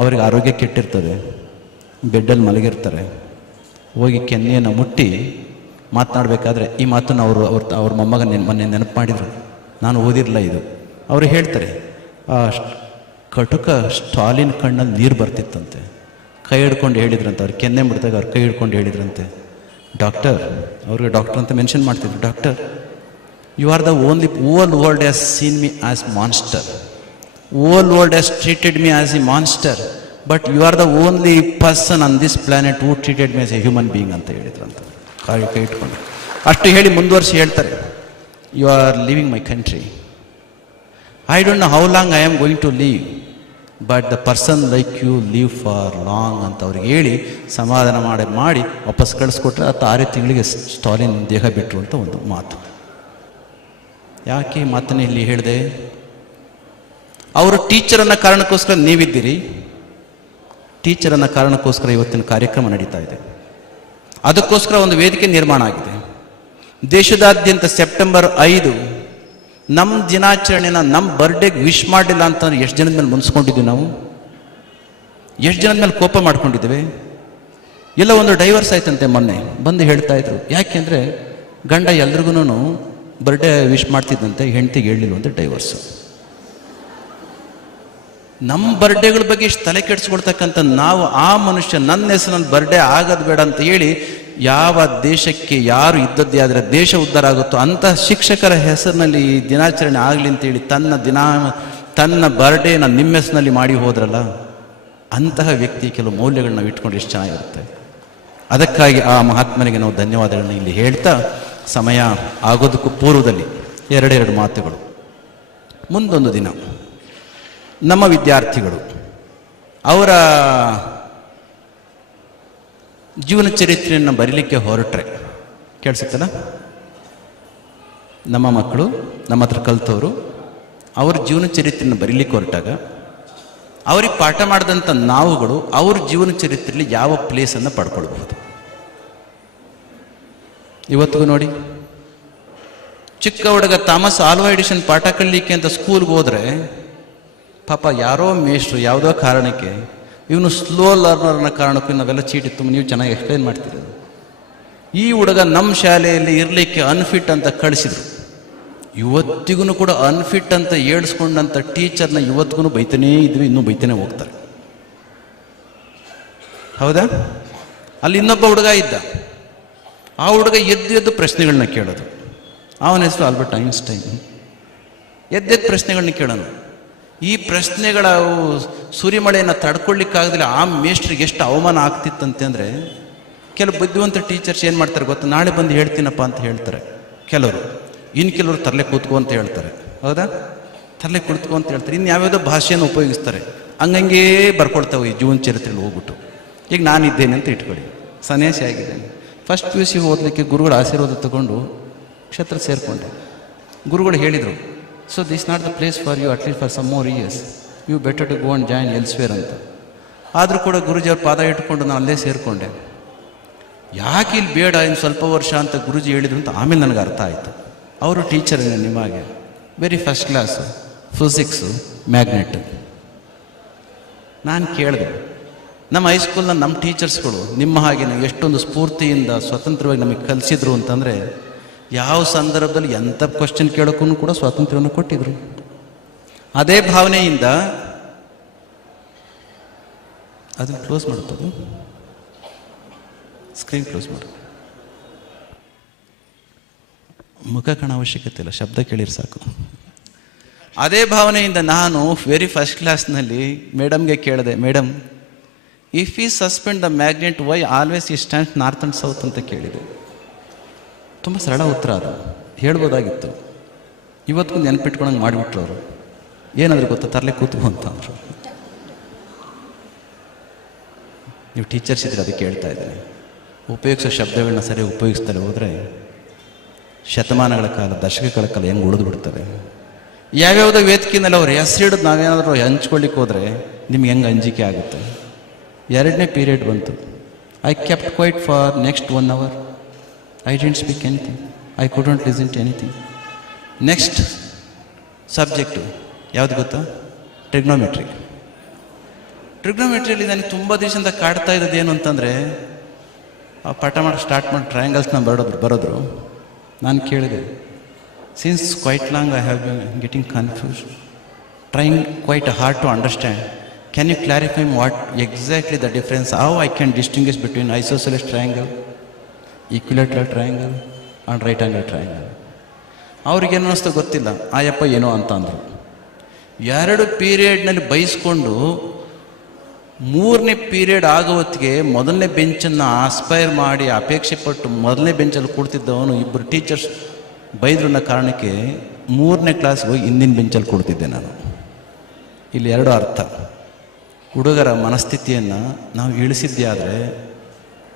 ಅವರಿಗೆ ಆರೋಗ್ಯ ಕೆಟ್ಟಿರ್ತದೆ, ಬೆಡ್ಡಲ್ಲಿ ಮಲಗಿರ್ತಾರೆ. ಹೋಗಿ ಕೆನ್ನೆಯನ್ನು ಮುಟ್ಟಿ ಮಾತನಾಡಬೇಕಾದ್ರೆ ಈ ಮಾತನ್ನು ಅವ್ರ ಮೊಮ್ಮಗ ಮೊನ್ನೆ ನೆನಪು ಮಾಡಿದರು, ನಾನು ಓದಿರಲಿಲ್ಲ ಇದು. ಅವರು ಹೇಳ್ತಾರೆ, ಆ ಕಟುಕ ಸ್ಟಾಲಿನ್ ಕಣ್ಣಲ್ಲಿ ನೀರು ಬರ್ತಿತ್ತಂತೆ. ಕೈ ಹಿಡ್ಕೊಂಡು ಹೇಳಿದ್ರಂತೆ, ಅವ್ರು ಕೆನ್ನೆ ಮುಟ್ಟಿದಾಗ ಅವ್ರು ಕೈ ಹಿಡ್ಕೊಂಡು ಹೇಳಿದ್ರಂತೆ, ಡಾಕ್ಟರ್, ಅವ್ರಿಗೆ ಡಾಕ್ಟರ್ ಅಂತ ಮೆನ್ಷನ್ ಮಾಡ್ತಿದ್ರು, doctor, you are the only, all world has seen me as monster, all world has treated me as a monster, but you are the only person on this planet who treated me as a human being ಅಂತ ಹೇಳಿದ್ರಂತ. ಕೈ ಇಟ್ಕೊಂಡು ಅಷ್ಟು ಹೇಳಿ ಮುಂದುವರಿಸಿ ಹೇಳ್ತಾರೆ, you are living my country. I don't know how long I am going to leave, but the person like you leave for long ಅಂತ ಅವ್ರಿಗೆ ಹೇಳಿ ಸಮಾಧಾನ ಮಾಡಿ ವಾಪಸ್ ಕಳಿಸ್ಕೊಟ್ರೆ. 6 ತಿಂಗಳಿಗೆ ಸ್ಟಾಲಿನ್ ದೇಹ ಬಿಟ್ಟರು ಅಂತ ಒಂದು ಮಾತು. ಯಾಕೆ ಈ ಮಾತನ್ನು ಇಲ್ಲಿ ಹೇಳಿದೆ? ಅವರು ಟೀಚರ್ ಅನ್ನೋ ಕಾರಣಕ್ಕೋಸ್ಕರ ನೀವಿದ್ದೀರಿ, ಟೀಚರ್ ಅನ್ನೋ ಕಾರಣಕ್ಕೋಸ್ಕರ ಇವತ್ತಿನ ಕಾರ್ಯಕ್ರಮ ನಡೀತಾ ಇದೆ. ಅದಕ್ಕೋಸ್ಕರ ಒಂದು ವೇದಿಕೆ ನಿರ್ಮಾಣ ಆಗಿದೆ. ದೇಶದಾದ್ಯಂತ ಸೆಪ್ಟೆಂಬರ್ 5 ನಮ್ಮ ದಿನಾಚರಣೆನ, ನಮ್ಮ ಬರ್ಡೇಗೆ ವಿಶ್ ಮಾಡಲಿಲ್ಲ ಅಂತಂದ್ರೆ ಎಷ್ಟು ಜನದ ಮೇಲೆ ಮುನ್ಸ್ಕೊಂಡಿದ್ದೀವಿ ನಾವು? ಎಷ್ಟು ಜನದ ಮೇಲೆ ಕೋಪ ಮಾಡ್ಕೊಂಡಿದ್ದೇವೆ? ಎಲ್ಲ ಒಂದು ಡೈವರ್ಸ್ ಆಯ್ತಂತೆ ಮೊನ್ನೆ ಬಂದು ಹೇಳ್ತಾ ಇದ್ರು. ಯಾಕೆಂದರೆ ಗಂಡ ಎಲ್ರಿಗೂ ಬರ್ಡೇ ವಿಶ್ ಮಾಡ್ತಿದ್ದಂತೆ, ಹೆಂಡತಿಗೆ ಹೇಳಲಿಲ್ಲ ಅಂತ ಡೈವರ್ಸು. ನಮ್ಮ ಬರ್ಡೇಗಳ ಬಗ್ಗೆ ಇಷ್ಟು ತಲೆ ಕೆಡಿಸ್ಕೊಳ್ತಕ್ಕಂಥ ನಾವು, ಆ ಮನುಷ್ಯ ನನ್ನ ಹೆಸರಲ್ಲಿ ಬರ್ಡೇ ಆಗೋದು ಬೇಡ ಅಂತ ಹೇಳಿ, ಯಾವ ದೇಶಕ್ಕೆ ಯಾರು ಇದ್ದದ್ದೇ ಆದರೆ ದೇಶ ಉದ್ಧಾರ ಆಗುತ್ತೋ ಅಂಥ ಶಿಕ್ಷಕರ ಹೆಸರಿನಲ್ಲಿ ಈ ದಿನಾಚರಣೆ ಆಗಲಿ ಅಂತೇಳಿ ತನ್ನ ಬರ್ಡೇನ ನಿಮ್ಮ ಹೆಸರಿನಲ್ಲಿ ಮಾಡಿ ಹೋದ್ರಲ್ಲ, ಅಂತಹ ವ್ಯಕ್ತಿ ಕೆಲವು ಮೌಲ್ಯಗಳನ್ನ ನಾವು ಇಟ್ಕೊಂಡು ಎಷ್ಟು ಚೆನ್ನಾಗಿರುತ್ತೆ. ಅದಕ್ಕಾಗಿ ಆ ಮಹಾತ್ಮನಿಗೆ ನಾವು ಧನ್ಯವಾದಗಳನ್ನ ಇಲ್ಲಿ ಹೇಳ್ತಾ, ಸಮಯ ಆಗೋದಕ್ಕೂ ಪೂರ್ವದಲ್ಲಿ 2 ಮಾತುಗಳು. ಮುಂದೊಂದು ದಿನ ನಮ್ಮ ವಿದ್ಯಾರ್ಥಿಗಳು ಅವರ ಜೀವನ ಚರಿತ್ರೆಯನ್ನು ಬರೀಲಿಕ್ಕೆ ಹೊರಟ್ರೆ, ಕೇಳಿಸುತ್ತಲ್ಲ, ನಮ್ಮ ಮಕ್ಕಳು ನಮ್ಮ ಹತ್ರ ಕಲ್ತವರು ಅವ್ರ ಜೀವನ ಚರಿತ್ರೆಯನ್ನು ಬರೀಲಿಕ್ಕೆ ಹೊರಟಾಗ ಅವ್ರಿಗೆ ಪಾಠ ಮಾಡಿದಂಥ ನಾವುಗಳು ಅವ್ರ ಜೀವನ ಚರಿತ್ರೆಯಲ್ಲಿ ಯಾವ ಪ್ಲೇಸನ್ನು ಪಡ್ಕೊಳ್ಬಹುದು. ಇವತ್ತಿಗೂ ನೋಡಿ, ಚಿಕ್ಕ ಹುಡುಗ ಥಾಮಸ್ ಆಲ್ವಾ ಎಡಿಸನ್ ಪಾಠ ಕಲಿಲಿಕ್ಕೆ ಅಂತ ಸ್ಕೂಲ್ಗೆ ಹೋದರೆ ಪಾಪ ಯಾರೋ ಮೇಷ್ಟ್ರು ಯಾವುದೋ ಕಾರಣಕ್ಕೆ ಇವನು ಸ್ಲೋ ಲರ್ನರ್ ಅನ್ನೋ ಕಾರಣಕ್ಕೂ ನಾವೆಲ್ಲ ಚೀಟಿ ತುಂಬ ನೀವು ಚೆನ್ನಾಗಿ ಎಕ್ಸ್ಪ್ಲೈನ್ ಮಾಡ್ತೀರಿ. ಈ ಹುಡುಗ ನಮ್ಮ ಶಾಲೆಯಲ್ಲಿ ಇರಲಿಕ್ಕೆ ಅನ್ಫಿಟ್ ಅಂತ ಕಳಿಸಿದ್ರು. ಇವತ್ತಿಗೂ ಕೂಡ ಅನ್ಫಿಟ್ ಅಂತ ಏಳಿಸ್ಕೊಂಡಂಥ ಟೀಚರ್ನ ಇವತ್ತಿಗೂ ಬೈತಾನೇ ಇದ್ವಿ, ಇನ್ನೂ ಬೈತಾನೆ ಹೋಗ್ತಾರೆ. ಹೌದಾ? ಅಲ್ಲಿ ಇನ್ನೊಬ್ಬ ಹುಡುಗ ಇದ್ದ. ಆ ಹುಡುಗ ಎದ್ದು ಪ್ರಶ್ನೆಗಳನ್ನ ಕೇಳೋದು. ಅವನ ಹೆಸರು ಆಲ್ಬರ್ಟ್ ಐನ್ಸ್ಟೈನ್. ಎದ್ದೆದ್ದು ಪ್ರಶ್ನೆಗಳನ್ನ ಕೇಳೋಣ. ಈ ಪ್ರಶ್ನೆಗಳ ಸುರಿಮಳೆಯನ್ನು ತಡ್ಕೊಳ್ಳಿಕ್ಕಾಗದಿಲ್ಲ. ಆ ಮೇಸ್ಟ್ರಿಗೆ ಎಷ್ಟು ಅವಮಾನ ಆಗ್ತಿತ್ತಂತೆ ಅಂದರೆ, ಕೆಲವು ಬುದ್ಧಿವಂತ ಟೀಚರ್ಸ್ ಏನು ಮಾಡ್ತಾರೆ ಗೊತ್ತಾ, ನಾಳೆ ಬಂದು ಹೇಳ್ತೀನಪ್ಪ ಅಂತ ಹೇಳ್ತಾರೆ ಕೆಲವರು. ಇನ್ನು ಕೆಲವರು ತರಲೆ ಕೂತ್ಕೋ ಅಂತ ಹೇಳ್ತಾರೆ. ಹೌದಾ? ತರಲೆ ಕೂತ್ಕೋ ಅಂತ ಹೇಳ್ತಾರೆ. ಇನ್ನು ಯಾವ್ಯಾವುದೋ ಭಾಷೆಯನ್ನು ಉಪಯೋಗಿಸ್ತಾರೆ. ಹಂಗಂಗೇ ಬರ್ಕೊಳ್ತಾವೆ ಈ ಜೀವನ ಚರಿತ್ರೆಯಲ್ಲಿ ಹೋಗ್ಬಿಟ್ಟು. ಈಗ ನಾನಿದ್ದೇನೆ ಅಂತ ಇಟ್ಕೊಳ್ಳಿ, ಸನ್ಯಾಸಿ ಆಗಿದ್ದೇನೆ. ಫಸ್ಟ್ PUC ಓದಲಿಕ್ಕೆ ಗುರುಗಳ ಆಶೀರ್ವಾದ ತಗೊಂಡು ಕ್ಷೇತ್ರ ಸೇರಿಕೊಂಡೆ. ಗುರುಗಳು ಹೇಳಿದರು, so this not the place for you, at least for some more years, you better to go and join elsewhere ಅಂತ. ಆದರೂ ಕೂಡ ಗುರುಜಿಯವ್ರ ಪಾದ ಇಟ್ಕೊಂಡು ನಾನು ಅಲ್ಲೇ ಸೇರಿಕೊಂಡೆ. ಯಾಕೆ ಇಲ್ಲಿ ಬೇಡ, ಇನ್ನು ಸ್ವಲ್ಪ ವರ್ಷ ಅಂತ ಗುರುಜಿ ಹೇಳಿದ್ರು ಅಂತ ಆಮೇಲೆ ನನಗೆ ಅರ್ಥ ಆಯಿತು. ಅವರು ಟೀಚರೇ ನಿಮಗೆ, very first class, physics, magnet. ನಾನು ಕೇಳಿದೆ, ನಮ್ಮ ಹೈಸ್ಕೂಲ್ನ ನಮ್ಮ ಟೀಚರ್ಸ್ಗಳು ನಿಮ್ಮ ಹಾಗೆ ಎಷ್ಟೊಂದು ಸ್ಫೂರ್ತಿಯಿಂದ ಸ್ವತಂತ್ರವಾಗಿ ನಮಗೆ ಕಲಿಸಿದ್ರು ಅಂತಂದರೆ, ಯಾವ ಸಂದರ್ಭದಲ್ಲಿ ಎಂಥ ಕ್ವಶನ್ ಕೇಳೋಕ್ಕೂ ಕೂಡ ಸ್ವಾತಂತ್ರ್ಯವನ್ನು ಕೊಟ್ಟಿದ್ರು. ಅದೇ ಭಾವನೆಯಿಂದ ಅದನ್ನು ಕ್ಲೋಸ್ ಮಾಡುತ್ತದು, ಸ್ಕ್ರೀನ್ ಕ್ಲೋಸ್ ಮಾಡು. ಮುಖ ಕಾಣೋ ಅವಶ್ಯಕತೆ ಇಲ್ಲ, ಶಬ್ದ ಕೇಳಿರಿ ಸಾಕು. ಅದೇ ಭಾವನೆಯಿಂದ ನಾನು ವೆರಿ ಫಸ್ಟ್ ಕ್ಲಾಸ್ನಲ್ಲಿ ಮೇಡಮ್ಗೆ ಕೇಳಿದೆ, madam if we suspend the magnet why always it stand north and south ಅಂತ ಕೇಳಿದೆ. ತುಂಬ ಸರಳ ಉತ್ತರ ಅದು, ಹೇಳ್ಬೋದಾಗಿತ್ತು. ಇವತ್ತಿಗೂ ನೆನಪಿಟ್ಕೊಳಂಗೆ ಮಾಡಿಬಿಟ್ರು ಅವರು. ಏನಾದರೂ ಗೊತ್ತಾ, ತರಲೆ ಕೂತ್ಕೊ ಅಂತ ಅಂದರು. ನೀವು ಟೀಚರ್ಸ್ ಇದ್ರೆ ಅದಕ್ಕೆ ಹೇಳ್ತಾ ಇದ್ದೀನಿ, ಉಪಯೋಗಿಸೋ ಶಬ್ದಗಳನ್ನ ಸರಿಯಾಗಿ ಉಪಯೋಗಿಸ್ತಾರೆ ಹೋದರೆ ಶತಮಾನಗಳ ಕಾಲ, ದಶಕಗಳ ಕಾಲ ಹೆಂಗೆ ಉಳಿದು ಬಿಡ್ತವೆ. ಯಾವ್ಯಾವುದೋ ವೇದಿಕೆಯಲ್ಲಿ ಅವ್ರು ಹೆಸರಿಡೋದು ನಾವೇನಾದರೂ ಹಂಚ್ಕೊಳ್ಳಿಕ್ಕೆ ಹೋದರೆ ನಿಮ್ಗೆ ಹೆಂಗೆ ಅಂಜಿಕೆ ಆಗುತ್ತೆ. 2ನೇ ಪೀರಿಯಡ್ ಬಂತು. I kept quiet for next 1 hour. I didn't speak anything. I couldn't listen to anything. Next subject ಯಾವುದು ಗೊತ್ತಾ? ಟ್ರಿಗ್ನೋಮೆಟ್ರಿ. ಟ್ರಿಗ್ನೋಮೆಟ್ರಿಯಲ್ಲಿ ನನಗೆ ತುಂಬ ದಿವಸದಿಂದ ಕಾಡ್ತಾ ಇರೋದು ಏನು ಅಂತಂದರೆ, ಆ ಪಾಠ ಮಾಡಿ ಸ್ಟಾರ್ಟ್ ಮಾಡಿ ಟ್ರಯಾಂಗಲ್ಸ್ನ ಬರೋದ್ರು. ನಾನು ಕೇಳಿದೆ, since quite long I have been getting confused, trying quite hard to understand. Can you clarify what exactly the difference, how I can distinguish between isosceles triangle, equilateral triangle and right angle triangle. ಅವ್ರಿಗೇನು ಅನ್ನಿಸ್ತೋ ಗೊತ್ತಿಲ್ಲ, ಆಯಪ್ಪ ಏನೋ ಅಂತ ಅಂದರು. 2 ಪೀರಿಯಡ್ನಲ್ಲಿ ಬೈಸ್ಕೊಂಡು 3ನೇ period ಆಗೋ ಹೊತ್ತಿಗೆ ಮೊದಲನೇ ಬೆಂಚನ್ನು ಆಸ್ಪೈರ್ ಮಾಡಿ ಅಪೇಕ್ಷೆ ಪಟ್ಟು ಮೊದಲನೇ ಬೆಂಚಲ್ಲಿ ಕೂಡ್ತಿದ್ದವನು ಇಬ್ಬರು ಟೀಚರ್ಸ್ ಬೈದ್ರು ಅನ್ನೋ ಕಾರಣಕ್ಕೆ 3ನೇ ಕ್ಲಾಸ್ಗೆ ಹೋಗಿ ಹಿಂದಿನ ಬೆಂಚಲ್ಲಿ ಕೂಡ್ತಿದ್ದೆ ನಾನು. ಇಲ್ಲಿ 2 ಅರ್ಥ. ಹುಡುಗರ ಮನಸ್ಥಿತಿಯನ್ನು ನಾವು ಇಳಿಸಿದ್ದೇ ಆದರೆ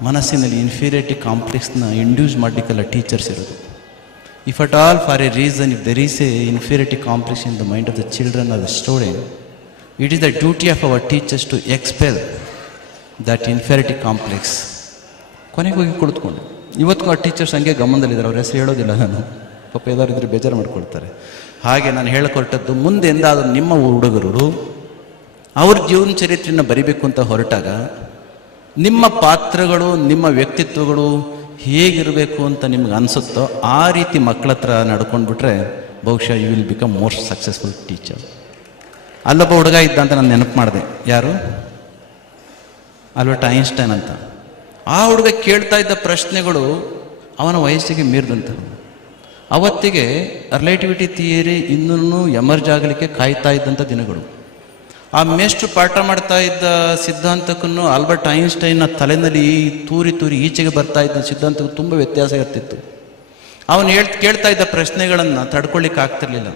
ಮನಸ್ಸಿನಲ್ಲಿ ಇನ್ಫೀರಿಯಾರಿಟಿ ಕಾಂಪ್ಲೆಕ್ಸ್ನ ಇಂಡ್ಯೂಸ್ ಮಾಡಲಿಕ್ಕೆಲ್ಲ ಟೀಚರ್ಸ್ ಇರೋದು. If at all for a reason, if there is a inferiority complex in the mind of the children or the student, it is the duty of our teachers to expel that inferiority complex. ಕೊನೆಗೆ ಹೋಗಿ ಕುಳಿತುಕೊಂಡು ಇವತ್ತು ಆ teachers ಹಂಗೆ ಗಮನದಲ್ಲಿದ್ದಾರೆ, ಅವ್ರ ಹೆಸರು ಹೇಳೋದಿಲ್ಲ ನಾನು, ಪಾಪ ಎಲ್ಲರೂ ಇದ್ರೆ ಬೇಜಾರು ಮಾಡ್ಕೊಳ್ತಾರೆ. ಹಾಗೆ ನಾನು ಹೇಳಿಕೊಟ್ಟದ್ದು, ಮುಂದೆ ಎಂದಾದರೂ ನಿಮ್ಮ ಹುಡುಗರು ಅವ್ರ ಜೀವನ ಚರಿತ್ರೆಯನ್ನು ಬರಿಬೇಕು ಅಂತ ಹೊರಟಾಗ ನಿಮ್ಮ ಪಾತ್ರಗಳು, ನಿಮ್ಮ ವ್ಯಕ್ತಿತ್ವಗಳು ಹೇಗಿರಬೇಕು ಅಂತ ನಿಮ್ಗೆ ಅನಿಸುತ್ತೋ ಆ ರೀತಿ ಮಕ್ಕಳ ಹತ್ರ ನಡ್ಕೊಂಡ್ಬಿಟ್ರೆ ಬಹುಶಃ you will become most successful teacher. ಅಲ್ಲೊಬ್ಬ ಹುಡುಗ ಇದ್ದ ಅಂತ ನಾನು ನೆನಪು ಮಾಡಿದೆ. ಯಾರು? ಆಲ್ಬರ್ಟ್ ಐನ್ಸ್ಟೈನ್ ಅಂತ. ಆ ಹುಡುಗ ಕೇಳ್ತಾ ಇದ್ದ ಪ್ರಶ್ನೆಗಳು ಅವನ ವಯಸ್ಸಿಗೆ ಮೀರಿದಂಥ. ಅವತ್ತಿಗೆ ರಿಲೇಟಿವಿಟಿ ಥಿಯರಿ ಇನ್ನೂ ಎಮರ್ಜ್ ಆಗಲಿಕ್ಕೆ ಕಾಯ್ತಾ ಇದ್ದಂಥ ದಿನಗಳು. ಆ ಮೇಷ್ಟ್ರು ಪಾಠ ಮಾಡ್ತಾ ಇದ್ದ ಸಿದ್ಧಾಂತಕ್ಕೂ ಆಲ್ಬರ್ಟ್ ಐನ್ಸ್ಟೈನ್ನ ತಲೆಯಲ್ಲಿ ತೂರಿ ಈಚೆಗೆ ಬರ್ತಾ ಇದ್ದ ಸಿದ್ಧಾಂತಕ್ಕೂ ತುಂಬ ವ್ಯತ್ಯಾಸ ಇರ್ತಿತ್ತು. ಅವನು ಕೇಳ್ತಾ ಇದ್ದ ಪ್ರಶ್ನೆಗಳನ್ನು ತಡ್ಕೊಳ್ಳಿಕ್ಕೆ ಆಗ್ತಿರ್ಲಿಲ್ಲ.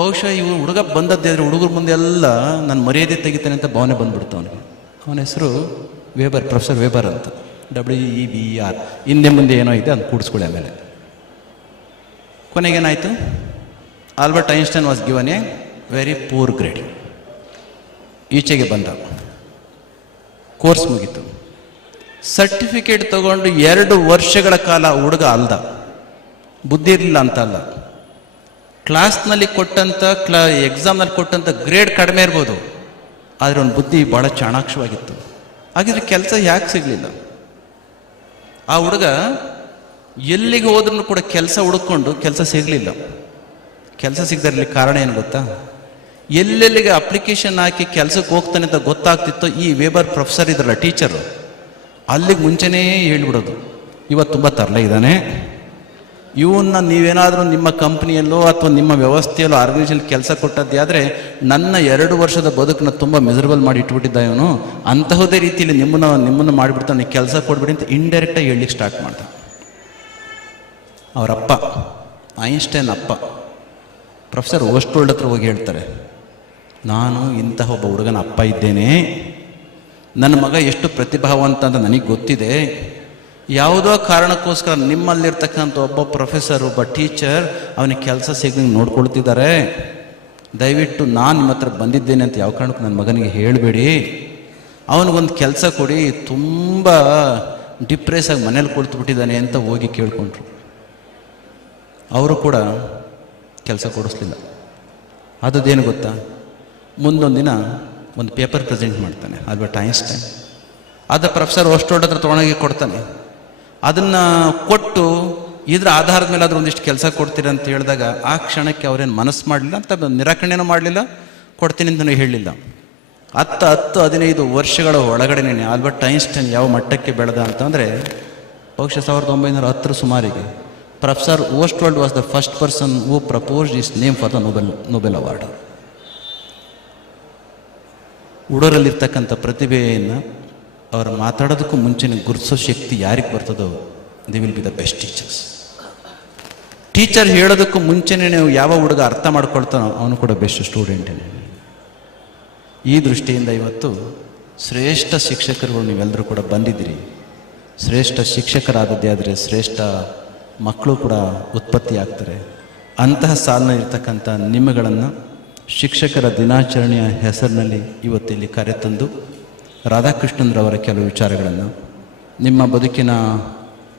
ಬಹುಶಃ ಇವರು ಹುಡುಗ ಬಂದದ್ದೇ ಆದರೆ ಹುಡುಗರ ಮುಂದೆ ಎಲ್ಲ ನಾನು ಮರ್ಯಾದೆ ತೆಗಿತಾನೆ ಅಂತ ಭಾವನೆ ಬಂದ್ಬಿಡ್ತು ಅವನಿಗೆ. ಅವನ ಹೆಸರು ವೇಬರ್, ಪ್ರೊಫೆಸರ್ ವೇಬರ್ ಅಂತ. WEBER, ಹಿಂದೆ ಮುಂದೆ ಏನೋ ಇದೆ ಅದು ಕೂಡಿಸ್ಕೊಳ್ಳಿ. ಆಮೇಲೆ ಕೊನೆಗೇನಾಯಿತು, Albert Einstein was given a very poor grade. ಈಚೆಗೆ ಬಂದ, ಕೋರ್ಸ್ ಮುಗೀತು, ಸರ್ಟಿಫಿಕೇಟ್ ತಗೊಂಡು 2 ವರ್ಷಗಳ ಕಾಲ ಹುಡುಗ ಅಲ್ದ, ಬುದ್ಧಿ ಇರಲಿಲ್ಲ ಅಂತ ಅಲ್ಲ, ಕ್ಲಾಸ್ನಲ್ಲಿ ಕೊಟ್ಟಂಥ ಎಕ್ಸಾಮ್ನಲ್ಲಿ ಕೊಟ್ಟಂಥ ಗ್ರೇಡ್ ಕಡಿಮೆ ಇರ್ಬೋದು, ಆದರೆ ಅವನ ಬುದ್ಧಿ ಭಾಳ ಚಾಣಾಕ್ಷವಾಗಿತ್ತು. ಹಾಗಿದ್ರೆ ಕೆಲಸ ಯಾಕೆ ಸಿಗಲಿಲ್ಲ? ಆ ಹುಡುಗ ಎಲ್ಲಿಗೆ ಹೋದ್ರೂ ಕೂಡ ಕೆಲಸ ಹುಡುಕೊಂಡು ಕೆಲಸ ಸಿಗಲಿಲ್ಲ. ಕೆಲಸ ಸಿಗದಿರಲಿ ಕಾರಣ ಏನು ಗೊತ್ತಾ? ಎಲ್ಲೆಲ್ಲಿಗೆ ಅಪ್ಲಿಕೇಶನ್ ಹಾಕಿ ಕೆಲಸಕ್ಕೆ ಹೋಗ್ತಾನೆ ಅಂತ ಗೊತ್ತಾಗ್ತಿತ್ತೋ ಈ ವೇಬರ್ ಪ್ರೊಫೆಸರ್ ಇದ್ರಲ್ಲ ಟೀಚರು, ಅಲ್ಲಿಗೆ ಮುಂಚೆನೇ ಹೇಳ್ಬಿಡೋದು, ಇವತ್ತು ತುಂಬ ತರಲೆ ಇದ್ದಾನೆ, ಇವನ್ನ ನೀವೇನಾದರೂ ನಿಮ್ಮ ಕಂಪ್ನಿಯಲ್ಲೋ ಅಥವಾ ನಿಮ್ಮ ವ್ಯವಸ್ಥೆಯಲ್ಲೋ ಆರ್ಗನೈಸೇಷನ್ ಕೆಲಸ ಕೊಟ್ಟದ್ದೇ ಆದರೆ ನನ್ನ 2 ವರ್ಷದ ಬದುಕನ್ನ ತುಂಬ ಮಿಸರಬಲ್ ಮಾಡಿ ಇಟ್ಬಿಟ್ಟಿದ್ದ ಇವನು, ಅಂತಹುದೇ ರೀತಿಯಲ್ಲಿ ನಿಮ್ಮನ್ನು ಮಾಡಿಬಿಡ್ತಾನೆ, ಕೆಲಸ ಕೊಡ್ಬಿಡಿ ಅಂತ ಇಂಡೈರೆಕ್ಟಾಗಿ ಹೇಳಲಿಕ್ಕೆ ಸ್ಟಾರ್ಟ್ ಮಾಡ್ದ. ಅವರಪ್ಪ, ಐನ್ಸ್ಟೈನ್ ಅಪ್ಪ ಪ್ರೊಫೆಸರ್ ಓಸ್ಟೋಲ್ಡ್ ಹತ್ರ ಹೋಗಿ ಹೇಳ್ತಾರೆ, ನಾನು ಇಂತಹ ಒಬ್ಬ ಹುಡುಗನ ಅಪ್ಪ ಇದ್ದೇನೆ, ನನ್ನ ಮಗ ಎಷ್ಟು ಪ್ರತಿಭಾವಂತ ಅಂತ ನನಗೆ ಗೊತ್ತಿದೆ, ಯಾವುದೋ ಕಾರಣಕ್ಕೋಸ್ಕರ ನಿಮ್ಮಲ್ಲಿರ್ತಕ್ಕಂಥ ಒಬ್ಬ ಪ್ರೊಫೆಸರ್, ಒಬ್ಬ ಟೀಚರ್ ಅವನಿಗೆ ಕೆಲಸ ಸಿಗಂಗೆ ನೋಡ್ಕೊಳ್ತಿದ್ದಾರೆ, ದಯವಿಟ್ಟು ನಾನು ನಿಮ್ಮ ಹತ್ರ ಬಂದಿದ್ದೇನೆ ಅಂತ ಯಾವ ಕಾರಣಕ್ಕೂ ನನ್ನ ಮಗನಿಗೆ ಹೇಳಬೇಡಿ, ಅವನಿಗೊಂದು ಕೆಲಸ ಕೊಡಿ, ತುಂಬ ಡಿಪ್ರೆಸ್ ಆಗಿ ಮನೇಲಿ ಕುಳಿತುಬಿಟ್ಟಿದ್ದಾನೆ ಅಂತ ಹೋಗಿ ಕೇಳ್ಕೊಂಡ್ರು. ಅವರು ಕೂಡ ಕೆಲಸ ಕೊಡಿಸ್ಲಿಲ್ಲ. ಅದದ್ದೇನು ಗೊತ್ತಾ, ಮುಂದೊಂದು ದಿನ ಒಂದು ಪೇಪರ್ ಪ್ರೆಸೆಂಟ್ ಮಾಡ್ತಾನೆ ಆಲ್ಬರ್ಟ್ ಐನ್ಸ್ಟೈನ್. ಅದು ಪ್ರೊಫೆಸರ್ ಓಸ್ಟೋಲ್ಡ್ ಹತ್ರ ತೊಗೊಂಡೋಗಿ ಕೊಡ್ತಾನೆ. ಅದನ್ನು ಕೊಟ್ಟು ಇದ್ರ ಆಧಾರದ ಮೇಲೆ ಆದರೂ ಒಂದಿಷ್ಟು ಕೆಲಸ ಕೊಡ್ತೀರ ಅಂತ ಹೇಳಿದಾಗ ಆ ಕ್ಷಣಕ್ಕೆ ಅವ್ರೇನು ಮನಸ್ಸು ಮಾಡಲಿಲ್ಲ, ಅಂತ ನಿರಾಕರಣೆನೂ ಮಾಡಲಿಲ್ಲ, ಕೊಡ್ತೀನಿ ಅಂತಲೂ ಹೇಳಲಿಲ್ಲ. 10-15 ವರ್ಷಗಳ ಒಳಗಡೆನೇ ಆಲ್ಬರ್ಟ್ ಐನ್ಸ್ಟೈನ್ ಯಾವ ಮಟ್ಟಕ್ಕೆ ಬೆಳೆದ ಅಂತಂದರೆ, ಬಹುಶಃ 1910 ಸುಮಾರಿಗೆ professor Ostwald was the first person who proposed is name for the Nobel award. ಹುಡುಗರಲ್ಲಿರ್ತಕ್ಕಂಥ ಪ್ರತಿಭೆಯನ್ನು ಅವರು ಮಾತಾಡೋದಕ್ಕೂ ಮುಂಚೆನೇ ಗುರುತಿಸೋ ಶಕ್ತಿ ಯಾರಿಗೆ ಬರ್ತದೋ they will be the best teachers. Teacher ಹೇಳೋದಕ್ಕೂ ಮುಂಚೆನೇ ನೀವು ಯಾವ ಹುಡುಗ ಅರ್ಥ ಮಾಡ್ಕೊಳ್ತಾನೋ ಅವನು ಕೂಡ ಬೆಸ್ಟ್ ಸ್ಟೂಡೆಂಟೇನೆ. ಈ ದೃಷ್ಟಿಯಿಂದ ಇವತ್ತು ಶ್ರೇಷ್ಠ ಶಿಕ್ಷಕರುಗಳು ನೀವೆಲ್ಲರೂ ಕೂಡ ಬಂದಿದ್ದೀರಿ. ಶ್ರೇಷ್ಠ ಶಿಕ್ಷಕರಾದದ್ದೇ ಆದರೆ ಶ್ರೇಷ್ಠ ಮಕ್ಕಳು ಕೂಡ ಉತ್ಪತ್ತಿ ಆಗ್ತಾರೆ. ಅಂತಹ ಸಾಲಿನಲ್ಲಿರ್ತಕ್ಕಂಥ ನಿಮ್ಮಗಳನ್ನು ಶಿಕ್ಷಕರ ದಿನಾಚರಣೆಯ ಹೆಸರಿನಲ್ಲಿ ಇವತ್ತಿಲ್ಲಿ ಕರೆತಂದು ರಾಧಾಕೃಷ್ಣನ್ರವರ ಕೆಲವು ವಿಚಾರಗಳನ್ನು, ನಿಮ್ಮ ಬದುಕಿನ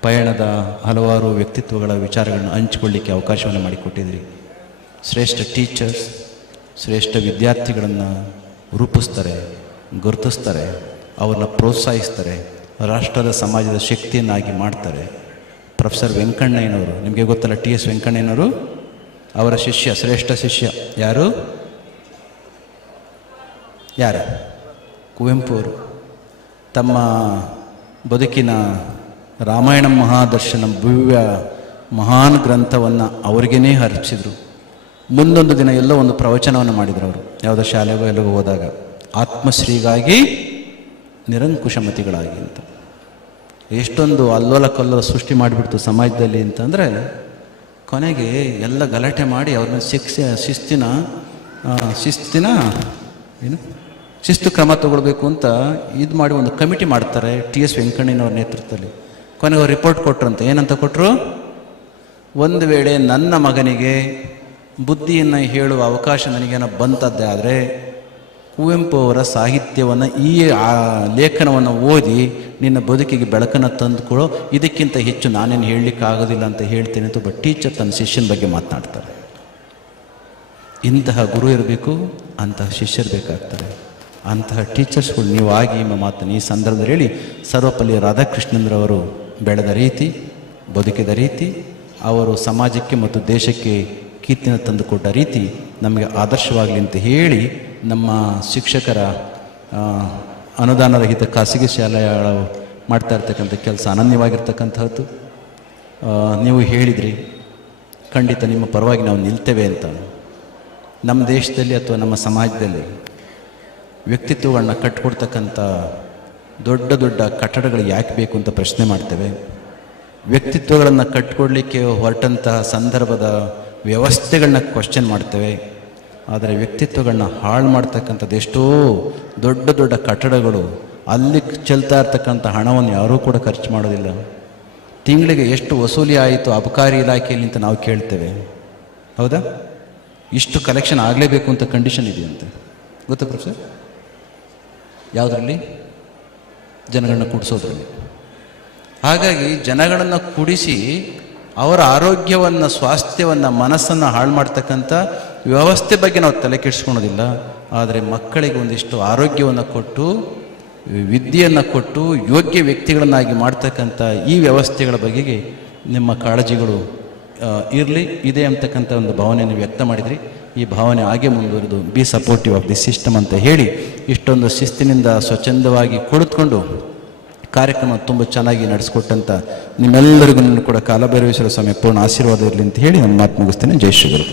ಪಯಣದ ಹಲವಾರು ವ್ಯಕ್ತಿತ್ವಗಳ ವಿಚಾರಗಳನ್ನು ಹಂಚಿಕೊಳ್ಳಿಕ್ಕೆ ಅವಕಾಶವನ್ನು ಮಾಡಿಕೊಟ್ಟಿದ್ರಿ. ಶ್ರೇಷ್ಠ ಟೀಚರ್ಸ್ ಶ್ರೇಷ್ಠ ವಿದ್ಯಾರ್ಥಿಗಳನ್ನು ರೂಪಿಸ್ತಾರೆ, ಗುರುತಿಸ್ತಾರೆ, ಅವ್ರನ್ನ ಪ್ರೋತ್ಸಾಹಿಸ್ತಾರೆ, ರಾಷ್ಟ್ರದ ಸಮಾಜದ ಶಕ್ತಿಯನ್ನಾಗಿ ಮಾಡ್ತಾರೆ. ಪ್ರೊಫೆಸರ್ ವೆಂಕಣ್ಣಯ್ಯನವರು, ನಿಮಗೆ ಗೊತ್ತಲ್ಲ, TS ವೆಂಕಣ್ಣಯ್ಯನವರು, ಅವರ ಶಿಷ್ಯ, ಶ್ರೇಷ್ಠ ಶಿಷ್ಯ ಯಾರು? ಕುವೆಂಪು ಅವರು. ತಮ್ಮ ಬದುಕಿನ ರಾಮಾಯಣ ಮಹಾದರ್ಶನ ಭವ್ಯ ಮಹಾನ್ ಗ್ರಂಥವನ್ನು ಅವ್ರಿಗೇ ಅರ್ಪಿಸಿದರು. ಮುಂದೊಂದು ದಿನ ಎಲ್ಲೋ ಒಂದು ಪ್ರವಚನವನ್ನು ಮಾಡಿದರು ಅವರು, ಯಾವುದೋ ಶಾಲೆಗೋ ಎಲ್ಲೋ ಹೋದಾಗ, ಆತ್ಮಶ್ರೀಗಾಗಿ ನಿರಂಕುಶಮತಿಗಳಾಗಿ ಅಂತ. ಎಷ್ಟೊಂದು ಅಲ್ಲೋಲ ಕಲ್ಲೋಲ ಸೃಷ್ಟಿ ಮಾಡಿಬಿಡ್ತು ಸಮಾಜದಲ್ಲಿ ಅಂತಂದರೆ, ಕೊನೆಗೆ ಎಲ್ಲ ಗಲಾಟೆ ಮಾಡಿ ಅವ್ರನ್ನ ಶಿಸ್ತು ಕ್ರಮ ತಗೊಳ್ಬೇಕು ಅಂತ ಇದು ಮಾಡಿ ಒಂದು ಕಮಿಟಿ ಮಾಡ್ತಾರೆ TS ವೆಂಕಣ್ಣಯ್ಯನವ್ರ ನೇತೃತ್ವದಲ್ಲಿ. ಕೊನೆಗೆ ಅವ್ರು ರಿಪೋರ್ಟ್ ಕೊಟ್ರಂತೆ. ಏನಂತ ಕೊಟ್ಟರು? ಒಂದು ವೇಳೆ ನನ್ನ ಮಗನಿಗೆ ಬುದ್ಧಿಯನ್ನು ಹೇಳುವ ಅವಕಾಶ ನನಗೇನೋ ಬಂತದ್ದೇ ಆದರೆ ಕುವೆಂಪು ಅವರ ಸಾಹಿತ್ಯವನ್ನು, ಈ ಲೇಖನವನ್ನು ಓದಿ ನಿನ್ನ ಬದುಕಿಗೆ ಬೆಳಕನ್ನು ತಂದುಕೊಡೋ, ಇದಕ್ಕಿಂತ ಹೆಚ್ಚು ನಾನೇನು ಹೇಳಲಿಕ್ಕೆ ಆಗೋದಿಲ್ಲ ಅಂತ ಹೇಳ್ತೇನೆ ಅಂತ ಒಬ್ಬ ಟೀಚರ್ ತನ್ನ ಶಿಷ್ಯನ ಬಗ್ಗೆ ಮಾತನಾಡ್ತಾರೆ. ಇಂತಹ ಗುರು ಇರಬೇಕು, ಅಂತಹ ಶಿಷ್ಯರು ಬೇಕಾಗ್ತಾರೆ. ಅಂತಹ ಟೀಚರ್ಸ್ಗಳು ನೀವಾಗಿ ಎಂಬ ಮಾತನ್ನು ಈ ಸಂದರ್ಭದಲ್ಲಿ ಹೇಳಿ, ಸರ್ವಪಲ್ಲಿ ರಾಧಾಕೃಷ್ಣನ್ರವರು ಬೆಳೆದ ರೀತಿ, ಬದುಕಿದ ರೀತಿ, ಅವರು ಸಮಾಜಕ್ಕೆ ಮತ್ತು ದೇಶಕ್ಕೆ ಕೀರ್ತಿನ ತಂದುಕೊಟ್ಟ ರೀತಿ ನಮಗೆ ಆದರ್ಶವಾಗಲಿ ಅಂತ ಹೇಳಿ, ನಮ್ಮ ಶಿಕ್ಷಕರ ಅನುದಾನರಹಿತ ಖಾಸಗಿ ಶಾಲೆಗಳು ಮಾಡ್ತಾ ಇರ್ತಕ್ಕಂಥ ಕೆಲಸ ಅನನ್ಯವಾಗಿರ್ತಕ್ಕಂಥದ್ದು. ನೀವು ಹೇಳಿದ್ರಿ, ಖಂಡಿತ ನಿಮ್ಮ ಪರವಾಗಿ ನಾವು ನಿಲ್ತೇವೆ ಅಂತ. ನಮ್ಮ ದೇಶದಲ್ಲಿ ಅಥವಾ ನಮ್ಮ ಸಮಾಜದಲ್ಲಿ ವ್ಯಕ್ತಿತ್ವಗಳನ್ನ ಕಟ್ಟಿಕೊಡ್ತಕ್ಕಂಥ ದೊಡ್ಡ ದೊಡ್ಡ ಕಟ್ಟಡಗಳು ಯಾಕೆ ಬೇಕು ಅಂತ ಪ್ರಶ್ನೆ ಮಾಡ್ತೇವೆ. ವ್ಯಕ್ತಿತ್ವಗಳನ್ನು ಕಟ್ಟಿಕೊಡ್ಲಿಕ್ಕೆ ಹೊರಟಂತಹ ಸಂದರ್ಭದ ವ್ಯವಸ್ಥೆಗಳನ್ನ ಕ್ವಶನ್ ಮಾಡ್ತೇವೆ. ಆದರೆ ವ್ಯಕ್ತಿತ್ವಗಳನ್ನ ಹಾಳು ಮಾಡ್ತಕ್ಕಂಥದ್ದು ಎಷ್ಟೋ ದೊಡ್ಡ ದೊಡ್ಡ ಕಟ್ಟಡಗಳು ಅಲ್ಲಿ ಚೆಲ್ತಾ ಇರ್ತಕ್ಕಂಥ ಹಣವನ್ನು ಯಾರೂ ಕೂಡ ಖರ್ಚು ಮಾಡೋದಿಲ್ಲ. ತಿಂಗಳಿಗೆ ಎಷ್ಟು ವಸೂಲಿ ಆಯಿತು ಅಬಕಾರಿ ಇಲಾಖೆಯಲ್ಲಿ ಅಂತ ನಾವು ಕೇಳ್ತೇವೆ, ಹೌದಾ? ಇಷ್ಟು ಕಲೆಕ್ಷನ್ ಆಗಲೇಬೇಕು ಅಂತ ಕಂಡೀಷನ್ ಇದೆಯಂತೆ, ಗೊತ್ತಾ ಪ್ರೊಫೆಸರ್? ಯಾವುದರಲ್ಲಿ? ಜನಗಳನ್ನ ಕೂಡಿಸೋದ್ರಲ್ಲಿ. ಹಾಗಾಗಿ ಜನಗಳನ್ನು ಕೂಡಿಸಿ ಅವರ ಆರೋಗ್ಯವನ್ನು, ಸ್ವಾಸ್ಥ್ಯವನ್ನು, ಮನಸ್ಸನ್ನು ಹಾಳು ಮಾಡ್ತಕ್ಕಂಥ ವ್ಯವಸ್ಥೆ ಬಗ್ಗೆ ನಾವು ತಲೆ ಕೆಡಿಸ್ಕೊಳೋದಿಲ್ಲ. ಆದರೆ ಮಕ್ಕಳಿಗೆ ಒಂದಿಷ್ಟು ಆರೋಗ್ಯವನ್ನು ಕೊಟ್ಟು, ವಿದ್ಯೆಯನ್ನು ಕೊಟ್ಟು, ಯೋಗ್ಯ ವ್ಯಕ್ತಿಗಳನ್ನಾಗಿ ಮಾಡ್ತಕ್ಕಂಥ ಈ ವ್ಯವಸ್ಥೆಗಳ ಬಗೆಗೆ ನಿಮ್ಮ ಕಾಳಜಿಗಳು ಇರಲಿ, ಇದೆ ಅಂತಕ್ಕಂಥ ಒಂದು ಭಾವನೆಯನ್ನು ವ್ಯಕ್ತ ಮಾಡಿದ್ರಿ. ಈ ಭಾವನೆ ಹಾಗೆ ಮುಂದುವರೆದು B supportive of the system ಅಂತ ಹೇಳಿ ಇಷ್ಟೊಂದು ಶಿಸ್ತಿನಿಂದ ಸ್ವಚ್ಛಂದವಾಗಿ ಕುಳಿತುಕೊಂಡು ಕಾರ್ಯಕ್ರಮ ತುಂಬ ಚೆನ್ನಾಗಿ ನಡೆಸ್ಕೊಟ್ಟಂಥ ನಿಮ್ಮೆಲ್ಲರಿಗೂ ಕೂಡ ಕಾಲಭೈರವೇಶ್ವರ ಸ್ವಾಮಿ ಪೂರ್ಣ ಆಶೀರ್ವಾದ ಇರಲಿ ಅಂತ ಹೇಳಿ ನನ್ನ ಮಾತು ಮುಗಿಸ್ತೇನೆ. ಜೈ ಶ್ರೀ ಗುರು.